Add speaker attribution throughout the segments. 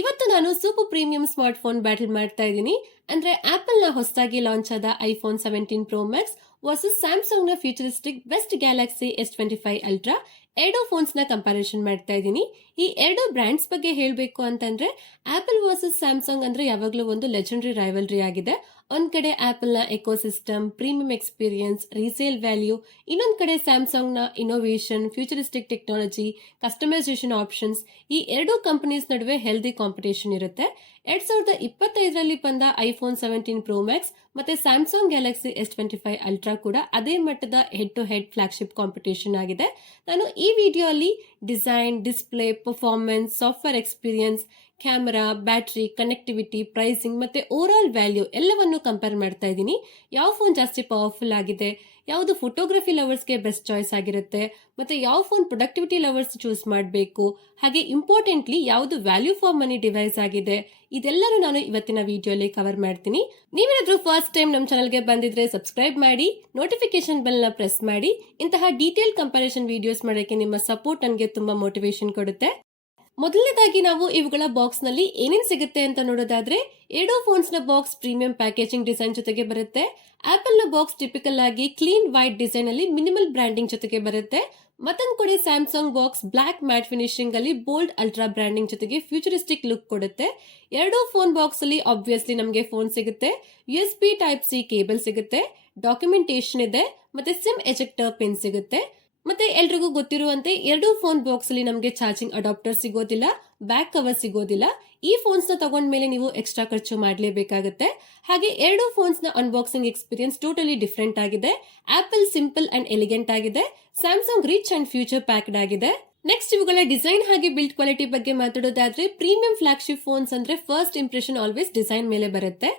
Speaker 1: ಇವತ್ತು ನಾನು super premium smart phone battle ಮಾಡ್ತಾ ಇದ್ದೀನಿ. ಅಂದ್ರೆ ಆಪಲ್ನ ಹೊಸದಾಗಿ ಲಾಂಚ್ ಆದ iPhone seventeen Pro Max versus ಸ್ಯಾಮ್ಸಂಗ್ನ futuristic best Galaxy S twenty five Ultra ಎರಡು ಫೋನ್ಸ್ನ ಕಂಪಾರಿಸನ್ ಮಾಡ್ತಾ ಇದ್ದೀನಿ. ಈ ಎರಡು ಬ್ರ್ಯಾಂಡ್ಸ್ ಬಗ್ಗೆ ಹೇಳಬೇಕು ಅಂತಂದ್ರೆ ಆಪಲ್ ವರ್ಸಸ್ ಸ್ಯಾಮ್ಸಂಗ್ ಅಂದ್ರೆ ಯಾವಾಗಲೂ ಒಂದು ಲೆಜೆಂಡರಿ ರೈವಲ್ರಿ ಆಗಿದೆ. ಒಂದ್ ಕಡೆ ನ ecosystem premium experience resale value ಇನ್ನೊಂದ್ ಕಡೆ ಸ್ಯಾಮ್ಸಂಗ್ನ innovation futuristic technology customisation options ಈ ಎರಡೂ ಕಂಪನೀಸ್ ನಡುವೆ ಹೆಲ್ದಿ ಕಾಂಪಿಟೇಷನ್ ಇರುತ್ತೆ. ಎರಡ್ ಸಾವಿರದ ಇಪ್ಪತ್ತೈದರಲ್ಲಿ ಬಂದ ಐಫೋನ್ ಸೆವೆಂಟೀನ್ ಪ್ರೋ ಮ್ಯಾಕ್ಸ್ ಮತ್ತೆ Samsung Galaxy S twenty five Ultra ಕೂಡ ಅದೇ ಮಟ್ಟದ head to head flagship competition ಆಗಿದೆ. ನಾನು ಈ ವಿಡಿಯೋ ಅಲ್ಲಿ design, display performance software experience camera, battery connectivity pricing ಮತ್ತೆ ಓವರ್ ಆಲ್ ವ್ಯಾಲ್ಯೂ ಎಲ್ಲವನ್ನು ಕಂಪೇರ್ ಮಾಡ್ತಾ ಇದ್ದೀನಿ. ಯಾವ ಫೋನ್ ಜಾಸ್ತಿ ಪವರ್ಫುಲ್ ಆಗಿದೆ? ಯಾವುದು ಫೋಟೋಗ್ರಫಿ ಲವರ್ಸ್ಗೆ ಬೆಸ್ಟ್ ಚಾಯ್ಸ್ ಆಗಿರುತ್ತೆ? ಮತ್ತೆ ಯಾವ ಫೋನ್ ಪ್ರೊಡಕ್ಟಿವಿಟಿ ಲವರ್ಸ್ ಚೂಸ್ ಮಾಡಬೇಕು? ಹಾಗೆ ಇಂಪಾರ್ಟೆಂಟ್ಲಿ ಯಾವುದು ವ್ಯಾಲ್ಯೂ ಫಾರ್ ಮನಿ ಡಿವೈಸ್ ಆಗಿದೆ? ಇದೆಲ್ಲರೂ ನಾನು ಇವತ್ತಿನ ವಿಡಿಯೋಲಿ ಕವರ್ ಮಾಡ್ತೀನಿ. ನೀವೇನಾದರೂ ಫಸ್ಟ್ ಟೈಮ್ ನಮ್ಮ ಚಾನಲ್ಗೆ ಬಂದಿದ್ರೆ ಸಬ್ಸ್ಕ್ರೈಬ್ ಮಾಡಿ ನೋಟಿಫಿಕೇಶನ್ ಬೆಲ್ನ ಪ್ರೆಸ್ ಮಾಡಿ. ಇಂತಹ ಡೀಟೇಲ್ ಕಂಪಾರಿಸನ್ ವಿಡಿಯೋಸ್ ಮಾಡೋಕ್ಕೆ ನಿಮ್ಮ ಸಪೋರ್ಟ್ ನನಗೆ ತುಂಬ ಮೋಟಿವೇಶನ್ ಕೊಡುತ್ತೆ. ಮೊದಲನೇದಾಗಿ ನಾವು ಇವುಗಳ ಬಾಕ್ಸ್ನಲ್ಲಿ ಏನೇನ್ ಸಿಗುತ್ತೆ ಅಂತ ನೋಡೋದಾದ್ರೆ ಎರಡು ಫೋನ್ಸ್ನ ಬಾಕ್ಸ್ ಪ್ರೀಮಿಯಂ ಪ್ಯಾಕೇಜಿಂಗ್ ಡಿಸೈನ್ ಜೊತೆಗೆ ಬರುತ್ತೆ. ಆಪಲ್ನ ಬಾಕ್ಸ್ ಟಿಪಿಕಲ್ ಆಗಿ ಕ್ಲೀನ್ ವೈಟ್ ಡಿಸೈನ್ ಅಲ್ಲಿ ಮಿನಿಮಲ್ ಬ್ರ್ಯಾಂಡಿಂಗ್ ಜೊತೆಗೆ ಬರುತ್ತೆ. ಮತ್ತೊಂದು ಕಡೆ Samsung box black matte finishing ಅಲ್ಲಿ ಬೋಲ್ಡ್ ಅಲ್ಟ್ರಾ ಬ್ರ್ಯಾಂಡಿಂಗ್ ಜೊತೆಗೆ ಫ್ಯೂಚರಿಸ್ಟಿಕ್ ಲುಕ್ ಕೊಡುತ್ತೆ. ಎರಡೂ ಫೋನ್ ಬಾಕ್ಸ್ ಅಲ್ಲಿ ಆಬ್ವಿಯಸ್ಲಿ ನಮಗೆ ಫೋನ್ ಸಿಗುತ್ತೆ. U S B type C cable ಸಿಗುತ್ತೆ. ಡಾಕ್ಯುಮೆಂಟೇಶನ್ ಇದೆ. ಮತ್ತೆ ಸಿಮ್ ಎಜೆಕ್ಟರ್ ಪಿನ್ ಸಿಗುತ್ತೆ. ಮತ್ತೆ ಎಲ್ರಿಗೂ ಗೊತ್ತಿರುವಂತೆ ಎರಡು ಫೋನ್ ಬಾಕ್ಸ್ ಅಲ್ಲಿ ನಮಗೆ ಚಾರ್ಜಿಂಗ್ ಅಡಾಪ್ಟರ್ ಸಿಗೋದಿಲ್ಲ, ಬ್ಯಾಕ್ ಕವರ್ ಸಿಗೋದಿಲ್ಲ. ಈ ಫೋನ್ಸ್ನ ತಗೊಂಡ ಮೇಲೆ ನೀವು ಎಕ್ಸ್ಟ್ರಾ ಖರ್ಚು ಮಾಡಲೇಬೇಕಾಗುತ್ತೆ. ಹಾಗೆ ಎರಡು ಫೋನ್ಸ್ನ ಅನ್ಬಾಕ್ಸಿಂಗ್ ಎಕ್ಸ್ಪೀರಿಯನ್ಸ್ ಟೋಟಲಿ ಡಿಫ್ರೆಂಟ್ ಆಗಿದೆ. ಆಪಲ್ ಸಿಂಪಲ್ ಅಂಡ್ ಎಲಿಗೆಂಟ್ ಆಗಿದೆ. Samsung rich and feature packed ಆಗಿದೆ. ನೆಕ್ಸ್ಟ್ ಇವುಗಳ ಡಿಸೈನ್ ಹಾಗೆ ಬಿಲ್ಡ್ ಕ್ವಾಲಿಟಿ ಬಗ್ಗೆ ಮಾತಾಡೋದಾದ್ರೆ ಪ್ರೀಮಿಯಂ ಫ್ಲಾಗ್ಶಿಪ್ ಫೋನ್ಸ್ ಅಂದ್ರೆ ಫಸ್ಟ್ ಇಂಪ್ರೆಷನ್ ಆಲ್ವೇಸ್ ಡಿಸೈನ್ ಮೇಲೆ ಬರುತ್ತೆ.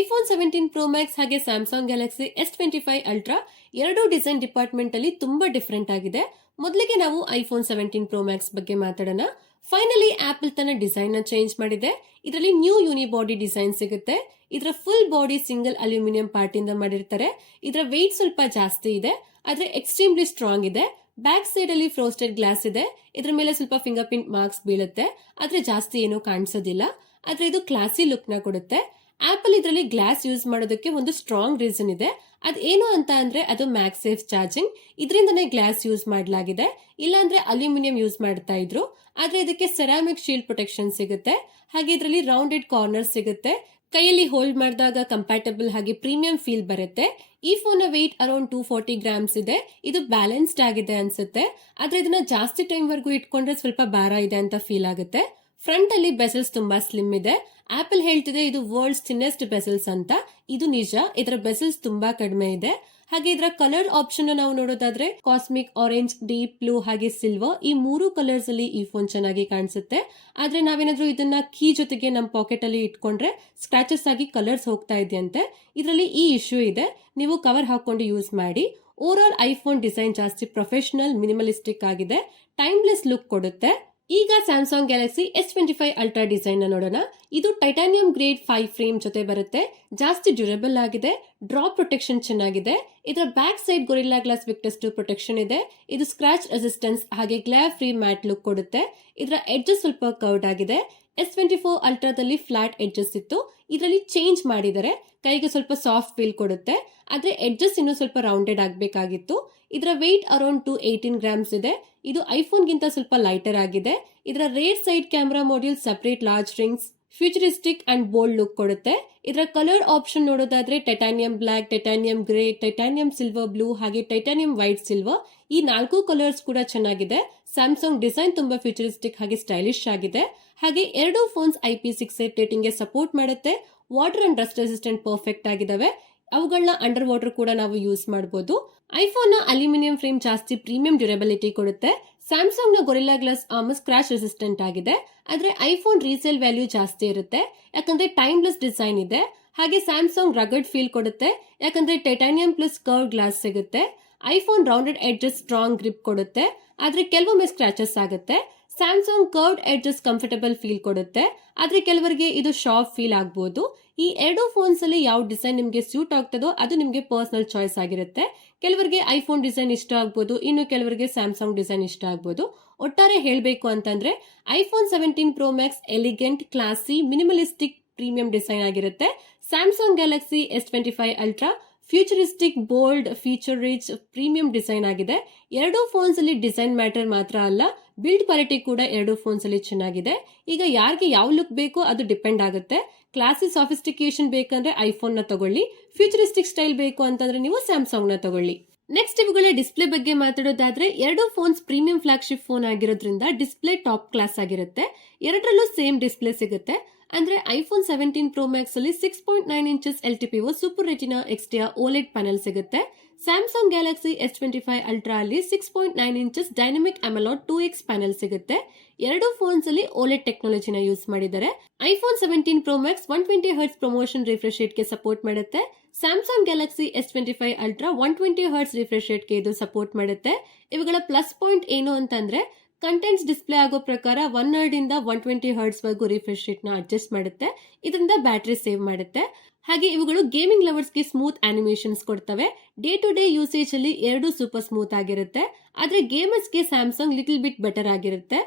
Speaker 1: ಐಫೋನ್ ಸೆವೆಂಟೀನ್ ಪ್ರೊ ಮ್ಯಾಕ್ಸ್ ಹಾಗೆ Samsung Galaxy S twenty five Ultra ಎರಡೂ ಡಿಸೈನ್ ಡಿಪಾರ್ಟ್ಮೆಂಟ್ ಅಲ್ಲಿ ತುಂಬಾ ಡಿಫ್ರೆಂಟ್ ಆಗಿದೆ. ಮೊದಲಿಗೆ ನಾವು ಐಫೋನ್ ಸೆವೆಂಟೀನ್ ಪ್ರೋ ಮ್ಯಾಕ್ಸ್ ಬಗ್ಗೆ ಮಾತಾಡೋಣ. ಫೈನಲಿ ಆಪಲ್ ತನ್ನ ಡಿಸೈನ್ನ ಚೇಂಜ್ ಮಾಡಿದೆ. ಇದರಲ್ಲಿ ನ್ಯೂ ಯೂನಿ ಬಾಡಿ ಡಿಸೈನ್ ಸಿಗುತ್ತೆ. ಇದರ full body single aluminium part ಇಂದ ಮಾಡಿರ್ತಾರೆ. ಇದರ ವೆಯ್ಟ್ ಸ್ವಲ್ಪ ಜಾಸ್ತಿ ಇದೆ. ಆದ್ರೆ ಎಕ್ಸ್ಟ್ರೀಮ್ಲಿ ಸ್ಟ್ರಾಂಗ್ ಇದೆ. ಬ್ಯಾಕ್ ಸೈಡ್ ಅಲ್ಲಿ ಫ್ರೋಸ್ಟೆಡ್ ಗ್ಲಾಸ್ ಇದೆ. ಇದ್ರ ಮೇಲೆ ಸ್ವಲ್ಪ ಫಿಂಗರ್ ಪ್ರಿಂಟ್ ಮಾರ್ಕ್ಸ್ ಬೀಳುತ್ತೆ. ಆದ್ರೆ ಜಾಸ್ತಿ ಏನೂ ಕಾಣಿಸೋದಿಲ್ಲ. ಆದ್ರೆ ಇದು ಕ್ಲಾಸಿ ಲುಕ್ನ ಕೊಡುತ್ತೆ. ಆಪಲ್ ಇದರಲ್ಲಿ ಗ್ಲಾಸ್ ಯೂಸ್ ಮಾಡೋದಕ್ಕೆ ಒಂದು ಸ್ಟ್ರಾಂಗ್ ರೀಸನ್ ಇದೆ. ಅದ್ ಏನು ಅಂತ ಅಂದರೆ ಅದು ಮ್ಯಾಕ್ಸೇಫ್ ಚಾರ್ಜಿಂಗ್ ಇದರಿಂದನೇ ಗ್ಲಾಸ್ ಯೂಸ್ ಮಾಡಲಾಗಿದೆ. ಇಲ್ಲಾಂದ್ರೆ ಅಲ್ಯೂಮಿನಿಯಂ ಯೂಸ್ ಮಾಡ್ತಾ ಇದ್ರು. ಆದ್ರೆ ಇದಕ್ಕೆ ಸೆರಾಮಿಕ್ ಶೀಲ್ಡ್ ಪ್ರೊಟೆಕ್ಷನ್ ಸಿಗುತ್ತೆ. ಹಾಗೆ ಇದರಲ್ಲಿ ರೌಂಡೆಡ್ ಕಾರ್ನರ್ ಸಿಗುತ್ತೆ. ಕೈಯಲ್ಲಿ ಹೋಲ್ಡ್ ಮಾಡಿದಾಗ ಕಂಪ್ಯಾಟಬಲ್ ಹಾಗೆ ಪ್ರೀಮಿಯಂ ಫೀಲ್ ಬರುತ್ತೆ. ಈ ಫೋನ್ನ weight around two forty grams ಇದೆ. ಇದು ಬ್ಯಾಲೆನ್ಸ್ಡ್ ಆಗಿದೆ ಅನ್ಸುತ್ತೆ. ಆದ್ರೆ ಇದನ್ನ ಜಾಸ್ತಿ ಟೈಮ್ ವರ್ಗೂ ಇಟ್ಕೊಂಡ್ರೆ ಸ್ವಲ್ಪ ಭಾರ ಇದೆ ಅಂತ ಫೀಲ್ ಆಗುತ್ತೆ. ಫ್ರಂಟ್ ಅಲ್ಲಿ ಬೆಸಲ್ಸ್ ತುಂಬಾ ಸ್ಲಿಮ್ ಇದೆ. ಆಪಲ್ ಹೇಳ್ತಿದೆ ಇದು ವರ್ಲ್ಡ್ಸ್ ಥಿನ್ನೆಸ್ಟ್ ಬೆಸಲ್ಸ್ ಅಂತ. ಇದು ನಿಜ, ಇದರ ಬೆಸಲ್ಸ್ ತುಂಬಾ ಕಡಿಮೆ ಇದೆ. ಹಾಗೆ ಇದರ ಕಲರ್ ಆಪ್ಷನ್ ನಾವು ನೋಡೋದಾದ್ರೆ ಕಾಸ್ಮಿಕ್ ಆರೆಂಜ್ ಡೀಪ್ ಬ್ಲೂ ಹಾಗೆ ಸಿಲ್ವರ್ ಈ ಮೂರು ಕಲರ್ಸ್ ಅಲ್ಲಿ ಈ ಫೋನ್ ಚೆನ್ನಾಗಿ ಕಾಣಿಸುತ್ತೆ. ಆದ್ರೆ ನಾವೇನಾದ್ರೂ ಇದನ್ನ ಕೀ ಜೊತೆಗೆ ನಮ್ಮ ಪಾಕೆಟ್ ಅಲ್ಲಿ ಇಟ್ಕೊಂಡ್ರೆ ಸ್ಕ್ರಾಚಸ್ ಆಗಿ ಕಲರ್ಸ್ ಹೋಗ್ತಾ ಇದೆಯಂತೆ. ಇದರಲ್ಲಿ ಈ ಇಶ್ಯೂ ಇದೆ. ನೀವು ಕವರ್ ಹಾಕೊಂಡು ಯೂಸ್ ಮಾಡಿ. ಓವರ್ ಆಲ್ ಐಫೋನ್ ಡಿಸೈನ್ ಜಾಸ್ತಿ ಪ್ರೊಫೆಷನಲ್ ಮಿನಿಮಲಿಸ್ಟಿಕ್ ಆಗಿದೆ. ಟೈಮ್ಲೆಸ್ ಲುಕ್ ಕೊಡುತ್ತೆ. ಈಗ Samsung Galaxy S twenty five Ultra design ನೋಡೋಣ. ಇದು ಟೈಟಾನಿಯಂ ಗ್ರೇಡ್ ಫೈವ್ ಫ್ರೇಮ್ ಜೊತೆ ಬರುತ್ತೆ. ಜಾಸ್ತಿ ಡ್ಯೂರಬಲ್ ಆಗಿದೆ. ಡ್ರಾಪ್ ಪ್ರೊಟೆಕ್ಷನ್ ಚೆನ್ನಾಗಿದೆ. ಇದರ back side Gorilla Glass Victus two protection ಇದೆ. ಇದು ಸ್ಕ್ರಾಚ್ ರೆಸಿಸ್ಟೆನ್ಸ್ ಹಾಗೆ ಗ್ಲೇ ಫ್ರೀ ಮ್ಯಾಟ್ ಲುಕ್ ಕೊಡುತ್ತೆ. ಇದರ ಎಡ್ಜಸ್ ಸ್ವಲ್ಪ ಕರ್ಡ್ ಆಗಿದೆ. ಎಸ್ ಟ್ವೆಂಟಿ ಫೋರ್ ಅಲ್ಟ್ರಾದಲ್ಲಿ ಫ್ಲಾಟ್ ಎಡ್ಜಸ್ ಇತ್ತು. ಇದರಲ್ಲಿ ಚೇಂಜ್ ಮಾಡಿದರೆ ಕೈಗೆ ಸ್ವಲ್ಪ ಸಾಫ್ಟ್ ಫೀಲ್ ಕೊಡುತ್ತೆ. ಆದ್ರೆ ಎಡ್ಜಸ್ ಇನ್ನೂ ಸ್ವಲ್ಪ ರೌಂಡೆಡ್ ಆಗಬೇಕಾಗಿತ್ತು. ಇದರ weight around two eighteen grams ಇದೆ. ಇದು ಐಫೋನ್ಗಿಂತ ಸ್ವಲ್ಪ ಲೈಟರ್ ಆಗಿದೆ. ಇದರ rear side camera module separate large rings futuristic and bold look ಕೊಡುತ್ತೆ. ಇದರ ಕಲರ್ ಆಪ್ಷನ್ ನೋಡೋದಾದ್ರೆ titanium black titanium grey titanium silver blue ಹಾಗೆ ಟೈಟಾನಿಯಂ ವೈಟ್ ಸಿಲ್ವರ್ ಈ ನಾಲ್ಕು ಕಲರ್ಸ್ ಕೂಡ ಚೆನ್ನಾಗಿದೆ. ಸ್ಯಾಮ್ಸಂಗ್ ಡಿಸೈನ್ ತುಂಬಾ ಫ್ಯೂಚರಿಸ್ಟಿಕ್ ಹಾಗೆ ಸ್ಟೈಲಿಶ್ ಆಗಿದೆ. ಹಾಗೆ ಎರಡು phones I P six eight ರೇಟಿಂಗ್ಗೆ support ಮಾಡುತ್ತೆ. Water and dust resistant perfect ಆಗಿದ್ದಾವೆ ಅವುಗಳನ್ನ ಅಂಡರ್ ವಾಟರ್ ಕೂಡ ನಾವು ಯೂಸ್ ಮಾಡಬಹುದು ಐಫೋನ್ನ ಅಲ್ಯೂಮಿನಿಯಂ ಫ್ರೇಮ್ ಜಾಸ್ತಿ ಪ್ರೀಮಿಯಂ ಡ್ಯೂರಬಿಲಿಟಿ ಕೊಡುತ್ತೆ. ಸ್ಯಾಮ್ಸಂಗ್ನ Gorilla Glass armour scratch resistant ಆಗಿದೆ. ಆದ್ರೆ ಐಫೋನ್ ರೀಸೇಲ್ ವ್ಯಾಲ್ಯೂ ಜಾಸ್ತಿ ಇರುತ್ತೆ. ಯಾಕಂದ್ರೆ ಟೈಮ್ಲೆಸ್ ಡಿಸೈನ್ ಇದೆ. ಹಾಗೆ ಸ್ಯಾಮ್ಸಂಗ್ ರಗಡ್ ಫೀಲ್ ಕೊಡುತ್ತೆ. ಯಾಕಂದ್ರೆ ಟೈಟಾನಿಯಂ ಪ್ಲಸ್ ಕರ್ವ್ ಗ್ಲಾಸ್ ಸಿಗುತ್ತೆ. IPhone rounded edges strong grip ಕೊಡುತ್ತೆ. ಆದ್ರೆ ಕೆಲವೊಮ್ಮೆ ಸ್ಕ್ರಾಚಸ್ ಆಗುತ್ತೆ. Samsung curved edges comfortable feel ಕೊಡುತ್ತೆ. ಆದರೆ ಕೆಲವರಿಗೆ ಇದು ಶಾಪ್ ಫೀಲ್ ಆಗ್ಬೋದು. ಈ ಎರಡು ಫೋನ್ಸ್ ಅಲ್ಲಿ ಯಾವ ಡಿಸೈನ್ ನಿಮಗೆ ಸೂಟ್ ಆಗ್ತದೋ ಅದು ನಿಮಗೆ ಪರ್ಸನಲ್ ಚಾಯ್ಸ್ ಆಗಿರುತ್ತೆ. ಕೆಲವರಿಗೆ ಐಫೋನ್ ಡಿಸೈನ್ ಇಷ್ಟ ಆಗ್ಬೋದು, ಇನ್ನು ಕೆಲವರಿಗೆ ಸ್ಯಾಮ್ಸಂಗ್ ಡಿಸೈನ್ ಇಷ್ಟ ಆಗ್ಬೋದು. ಒಟ್ಟಾರೆ ಹೇಳಬೇಕು ಅಂತಂದ್ರೆ iPhone seventeen Pro Max elegant classy minimalistic premium design ಆಗಿರುತ್ತೆ. Samsung Galaxy S twenty five Ultra futuristic bold feature rich premium design ಆಗಿದೆ. ಎರಡೂ ಫೋನ್ಸ್ ಅಲ್ಲಿ ಡಿಸೈನ್ ಮ್ಯಾಟರ್ ಮಾತ್ರ ಅಲ್ಲ ಬಿಲ್ಡ್ ಕ್ವಾಲಿಟಿ ಕೂಡ ಎರಡೂ ಫೋನ್ಸ್ ಅಲ್ಲಿ ಚೆನ್ನಾಗಿದೆ. ಈಗ ಯಾರಿಗೆ ಯಾವ ಲುಕ್ ಬೇಕೋ ಅದು ಡಿಪೆಂಡ್ ಆಗುತ್ತೆ. ಕ್ಲಾಸಿ ಸಾಫಿಸ್ಟಿಕೇಶನ್ ಬೇಕಂದ್ರೆ ಐಫೋನ್ನ ತಗೊಳ್ಳಿ. ಫ್ಯೂಚರಿಸ್ಟಿಕ್ ಸ್ಟೈಲ್ ಬೇಕು ಅಂತಂದ್ರೆ ನೀವು ಸ್ಯಾಮ್ಸಂಗ್ನ ತಗೊಳ್ಳಿ. ನೆಕ್ಸ್ಟ್ ಇವುಗಳ ಡಿಸ್ಪ್ಲೇ ಬಗ್ಗೆ ಮಾತಾಡೋದಾದ್ರೆ, ಎರಡು ಫೋನ್ಸ್ ಪ್ರೀಮಿಯಂ ಫ್ಲಾಗ್ಶಿಪ್ ಫೋನ್ ಆಗಿರೋದ್ರಿಂದ ಡಿಸ್ಪ್ಲೇ ಟಾಪ್ ಕ್ಲಾಸ್ ಆಗಿರುತ್ತೆ. ಎರಡರಲ್ಲೂ ಸೇಮ್ ಡಿಸ್ಪ್ಲೇ ಸಿಗುತ್ತೆ. ಅಂದ್ರೆ ಐಫೋನ್ ಸೆವೆಂಟೀನ್ ಪ್ರೊ ಮ್ಯಾಕ್ಸ್ ಅಲ್ಲಿ six point nine inches L T PO super retina XDR OLED panel ಸಿಗುತ್ತೆ. Samsung Galaxy S twenty five Ultra ಅಲ್ಲಿ six point nine inches dynamic AMOLED two X panel ಸಿಗುತ್ತೆ. ಎರಡು phones ಅಲ್ಲಿ OLED ಟೆಕ್ನಾಲಜಿನ use ಮಾಡಿದ್ದಾರೆ. IPhone seventeen Pro Max one twenty hertz ProMotion ರಿಫ್ರೆಶ್ಗೆ support ಮಾಡುತ್ತೆ. Samsung Galaxy S twenty five Ultra one twenty hertz ರಿಫ್ರೆಶ್ಗೆ ಇದು support ಮಾಡುತ್ತೆ. ಇವುಗಳ plus point ಏನು ಅಂತಂದ್ರೆ ಕಂಟೆಂಟ್ಸ್ ಡಿಸ್ಪ್ಲೇ ಆಗೋ ಪ್ರಕಾರ ಒನ್ ಇಂದ ಒನ್ ಟ್ವೆಂಟಿ ಹರ್ಡ್ಸ್ ವರೆಗೂ ರಿಫ್ರೆಶ್ ರೇಟ್ನ ಅಡ್ಜಸ್ಟ್ ಮಾಡುತ್ತೆ. ಇದರಿಂದ ಬ್ಯಾಟರಿ ಸೇವ್ ಮಾಡುತ್ತೆ. ಹಾಗೆ ಇವುಗಳು ಗೇಮಿಂಗ್ ಲವರ್ಸ್ಗೆ ಸ್ಮೂತ್ ಆನಿಮೇಷನ್ಸ್ ಕೊಡ್ತವೆ. ಡೇ ಟು ಡೇ ಯೂಸೇಜ್ ಅಲ್ಲಿ ಎರಡು ಸೂಪರ್ ಸ್ಮೂತ್ ಆಗಿರುತ್ತೆ. ಆದರೆ ಗೇಮರ್ಸ್ಗೆ ಸ್ಯಾಮ್ಸಂಗ್ ಲಿಟಲ್ ಬಿಟ್ ಬೆಟರ್ ಆಗಿರುತ್ತೆ.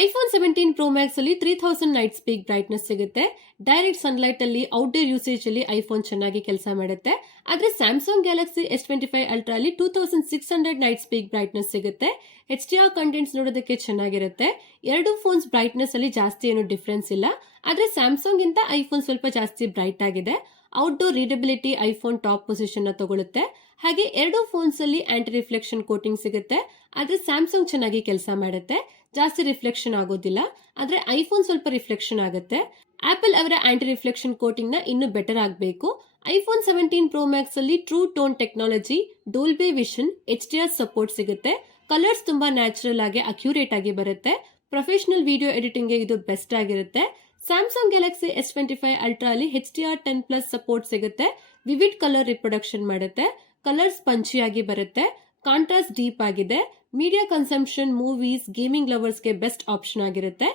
Speaker 1: ಐಫೋನ್ ಸೆವೆಂಟೀನ್ ಪ್ರೋ ಮ್ಯಾಕ್ಸ್ ಅಲ್ಲಿ three thousand nits peak brightness ಸಿಗುತ್ತೆ. ಡೈರೆಕ್ಟ್ ಸನ್ಲೈಟ್ ಅಲ್ಲಿ ಔಟ್ಡೋರ್ ಯೂಸೇಜ್ ಅಲ್ಲಿ ಐಫೋನ್ ಚೆನ್ನಾಗಿ ಕೆಲಸ ಮಾಡುತ್ತೆ. ಆದ್ರೆ Samsung Galaxy S twenty five Ultra ಅಲ್ಲಿ two thousand six hundred nits peak brightness ಸಿಗುತ್ತೆ. ಎಚ್ ಡಿ ಆರ್ ಕಂಟೆಂಟ್ಸ್ ನೋಡೋದಕ್ಕೆ ಚೆನ್ನಾಗಿರುತ್ತೆ. ಎರಡು ಫೋನ್ಸ್ ಬ್ರೈಟ್ನೆಸ್ ಅಲ್ಲಿ ಜಾಸ್ತಿ ಏನು ಡಿಫ್ರೆನ್ಸ್ ಇಲ್ಲ. ಆದ್ರೆ ಸ್ಯಾಮ್ಸಂಗ್ ಗಿಂತ ಐಫೋನ್ ಸ್ವಲ್ಪ ಜಾಸ್ತಿ ಬ್ರೈಟ್ ಆಗಿದೆ. ಔಟ್ಡೋರ್ ರೀಡಬಿಲಿಟಿ ಐಫೋನ್ ಟಾಪ್ ಪೊಸಿಷನ್ನ ತಗೊಳುತ್ತೆ. ಹಾಗೆ ಎರಡು ಫೋನ್ಸ್ ಅಲ್ಲಿ ಆಂಟಿ ರಿಫ್ಲೆಕ್ಷನ್ ಕೋಟಿಂಗ್ ಸಿಗುತ್ತೆ. ಆದ್ರೆ ಸ್ಯಾಮ್ಸಂಗ್ ಚೆನ್ನಾಗಿ ಕೆಲಸ ಮಾಡುತ್ತೆ. ಜಾಸ್ತಿ ರಿಫ್ಲೆಕ್ಷನ್ ಆಗೋದಿಲ್ಲ, ಆದ್ರೆ ಐಫೋನ್ ಸ್ವಲ್ಪ ರಿಫ್ಲೆಕ್ಷನ್ ಆಗುತ್ತೆ. ಆಪಲ್ ಅವರ ಆಂಟಿ ರಿಫ್ಲೆಕ್ಷನ್ ಕೋಟಿಂಗ್ನ ಇನ್ನೂ ಬೆಟರ್ ಆಗಬೇಕು. ಐಫೋನ್ ಸೆವೆಂಟೀನ್ ಪ್ರೋ ಮ್ಯಾಕ್ಸ್ ಅಲ್ಲಿ True Tone technology Dolby Vision H D R support ಸಿಗುತ್ತೆ. ಕಲರ್ಸ್ ತುಂಬಾ ನ್ಯಾಚುರಲ್ ಆಗಿ ಅಕ್ಯುರೇಟ್ ಆಗಿ ಬರುತ್ತೆ. ಪ್ರೊಫೆಷನಲ್ ವಿಡಿಯೋ ಎಡಿಟಿಂಗ್ ಇದು ಬೆಸ್ಟ್ ಆಗಿರುತ್ತೆ. Samsung Galaxy S twenty five Ultra ಅಲ್ಲಿ H D R ten plus support ಸಿಗುತ್ತೆ. ವಿವಿಡ್ ಕಲರ್ ರಿಪ್ರೊಡಕ್ಷನ್ ಮಾಡುತ್ತೆ. ಕಲರ್ಸ್ ಪಂಚಿಯಾಗಿ ಬರುತ್ತೆ. ಕಾಂಟ್ರಾಸ್ಟ್ ಡೀಪ್ ಆಗಿದೆ. ಮೀಡಿಯಾ ಕನ್ಸಂಪ್ಷನ್ ಮೂವೀಸ್ ಗೇಮಿಂಗ್ ಲವರ್ಸ್ಗೆ ಬೆಸ್ಟ್ ಆಪ್ಷನ್ ಆಗಿರುತ್ತೆ.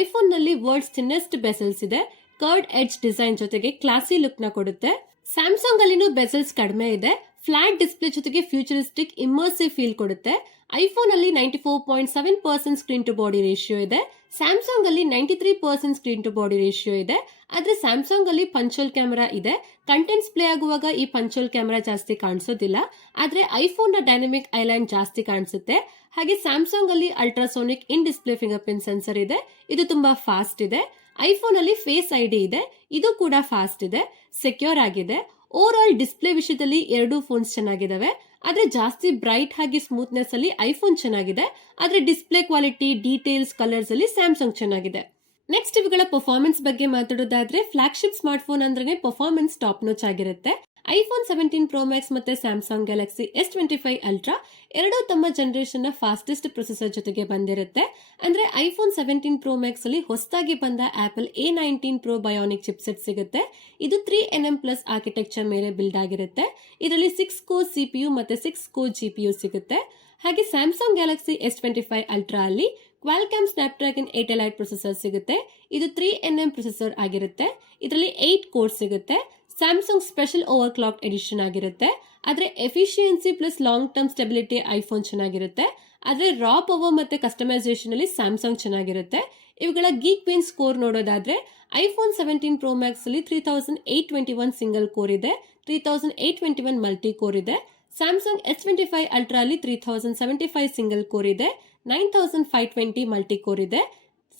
Speaker 1: ಐಫೋನ್ನಲ್ಲಿ ವರ್ಲ್ಡ್ಸ್ ಥಿನ್ನೆಸ್ಟ್ ಬೆಸಲ್ಸ್ ಇದೆ. ಕರ್ಡ್ ಎಡ್ಜ್ ಡಿಸೈನ್ ಜೊತೆಗೆ ಕ್ಲಾಸಿ ಲುಕ್ನ ಕೊಡುತ್ತೆ. ಸ್ಯಾಮ್ಸಂಗ್ ಅಲ್ಲಿನೂ ಬೆಸಲ್ಸ್ ಕಡಿಮೆ ಇದೆ. ಫ್ಲಾಟ್ ಡಿಸ್ಪ್ಲೇ ಜೊತೆಗೆ ಫ್ಯೂಚರಿಸ್ಟಿಕ್ ಇಮರ್ಸಿವ್ ಫೀಲ್ ಕೊಡುತ್ತೆ. ಐಫೋನ್ ಅಲ್ಲಿ ninety four point seven percent screen to body ratio ಇದೆ. ಸ್ಯಾಮ್ಸಂಗ್ ಅಲ್ಲಿ ninety three percent screen to body ratio ಇದೆ. ಆದ್ರೆ ಸ್ಯಾಮ್ಸಂಗ್ ಅಲ್ಲಿ ಪಂಚೋಲ್ ಕ್ಯಾಮೆರಾ ಇದೆ. ಕಂಟೆಂಟ್ಸ್ ಪ್ಲೇ ಆಗುವಾಗ ಈ ಪಂಚೋಲ್ ಕ್ಯಾಮೆರಾ ಜಾಸ್ತಿ ಕಾಣಿಸೋದಿಲ್ಲ. ಆದ್ರೆ ಐಫೋನ್ನ ಡೈನಮಿಕ್ ಐಲ್ಯಾಂಡ್ ಜಾಸ್ತಿ ಕಾಣಿಸುತ್ತೆ. ಹಾಗೆ ಸ್ಯಾಮ್ಸಂಗ್ ಅಲ್ಲಿ ultrasonic in display fingerprint sensor ಇದೆ. ಇದು ತುಂಬಾ ಫಾಸ್ಟ್ ಇದೆ. ಐಫೋನ್ ಅಲ್ಲಿ ಫೇಸ್ ಡಿ ಇದೆ. ಇದು ಕೂಡ ಫಾಸ್ಟ್ ಇದೆ. ಸೆಕ್ಯೂರ್ ಆಗಿದೆ. ಓವರ್ ಆಲ್ ಡಿಸ್ಪ್ಲೇ ವಿಷಯದಲ್ಲಿ ಎರಡೂ ಫೋನ್ಸ್ ಚೆನ್ನಾಗಿದಾವೆ. ಆದ್ರೆ ಜಾಸ್ತಿ ಬ್ರೈಟ್ ಹಾಗೆ ಸ್ಮೂತ್ನೆಸ್ ಅಲ್ಲಿ ಐಫೋನ್ ಚೆನ್ನಾಗಿದೆ. ಆದರೆ ಡಿಸ್ಪ್ಲೇ ಕ್ವಾಲಿಟಿ ಡೀಟೇಲ್ಸ್ ಕಲರ್ಸ್ ಅಲ್ಲಿ ಸ್ಯಾಮ್ಸಂಗ್ ಚೆನ್ನಾಗಿದೆ. ನೆಕ್ಸ್ಟ್ ಇವುಗಳ ಪರ್ಫಾರ್ಮೆನ್ಸ್ ಬಗ್ಗೆ ಮಾತಾಡೋದಾದ್ರೆ ಫ್ಲಾಗ್ಶಿಪ್ ಸ್ಮಾರ್ಟ್ಫೋನ್ ಅಂದ್ರೆ ಪರ್ಫಾರ್ಮೆನ್ಸ್ ಟಾಪ್ ನೋಚ್ ಆಗಿರುತ್ತೆ. ಐಫೋನ್ ಸೆವೆಂಟೀನ್ ಪ್ರೋ ಮ್ಯಾಕ್ಸ್ ಮತ್ತು Samsung Galaxy S twenty five Ultra ಎರಡೂ ತಮ್ಮ ಜನರೇಷನ್ನ ಫಾಸ್ಟೆಸ್ಟ್ ಪ್ರೊಸೆಸರ್ ಜೊತೆಗೆ ಬಂದಿರುತ್ತೆ. ಅಂದರೆ ಐಫೋನ್ ಸೆವೆಂಟೀನ್ ಪ್ರೋ ಮ್ಯಾಕ್ಸ್ ಅಲ್ಲಿ ಹೊಸದಾಗಿ ಬಂದ Apple A nineteen Pro bionic chipset ಸಿಗುತ್ತೆ. ಇದು three N M plus architecture ಮೇಲೆ ಬಿಲ್ಡ್ ಆಗಿರುತ್ತೆ. ಇದರಲ್ಲಿ ಸಿಕ್ಸ್ ಕೋ ಯು ಮತ್ತೆ ಸಿಕ್ಸ್ ಕೋ ಯು ಸಿಗುತ್ತೆ. ಹಾಗೆ Samsung Galaxy S twenty five Ultra ಅಲ್ಲಿ ಕ್ವಾಲ್ಕಾಮ್ ಡ್ರ್ಯಾಗನ್ ಏಟ್ ಪ್ರೊಸೆಸರ್ ಸಿಗುತ್ತೆ. ಇದು ತ್ರೀ ಎನ್ ಎಂ ಪ್ರೊಸೆಸರ್ ಆಗಿರುತ್ತೆ. ಇದರಲ್ಲಿ ಏಟ್ ಕೋರ್ ಸಿಗುತ್ತೆ. Samsung special overclock edition ಆಗಿರುತ್ತೆ. ಆದರೆ efficiency plus long term stability iPhone ಚೆನ್ನಾಗಿರುತ್ತೆ. ಆದರೆ ರಾ ಪವರ್ ಮತ್ತು ಕಸ್ಟಮೈಸೇಷನ್ ಅಲ್ಲಿ ಸ್ಯಾಮ್ಸಂಗ್ ಚೆನ್ನಾಗಿರುತ್ತೆ. ಇವುಗಳ ಗೀಕ್ ಪಿನ್ ಸ್ಕೋರ್ ನೋಡೋದಾದರೆ iPhone seventeen Pro ಮ್ಯಾಕ್ಸಲ್ಲಿ three thousand eight twenty one single core ಇದೆ three thousand eight twenty one multi core ಇದೆ. Samsung S twenty five ಅಲ್ಟ್ರಾಲಿ three thousand seventy five single core ಇದೆ nine thousand five twenty multi core ಇದೆ.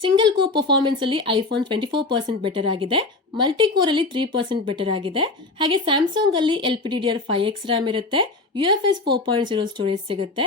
Speaker 1: Single core performance ಅಲ್ಲಿ iPhone twenty four percent better ಆಗಿದೆ. Multi core ಅಲ್ಲಿ three percent better ಆಗಿದೆ. ಹಾಗೆ Samsung ಅಲ್ಲಿ L P D D R five X RAM ಇರುತ್ತೆ. U F S four point zero storage ಸಿಗುತ್ತೆ.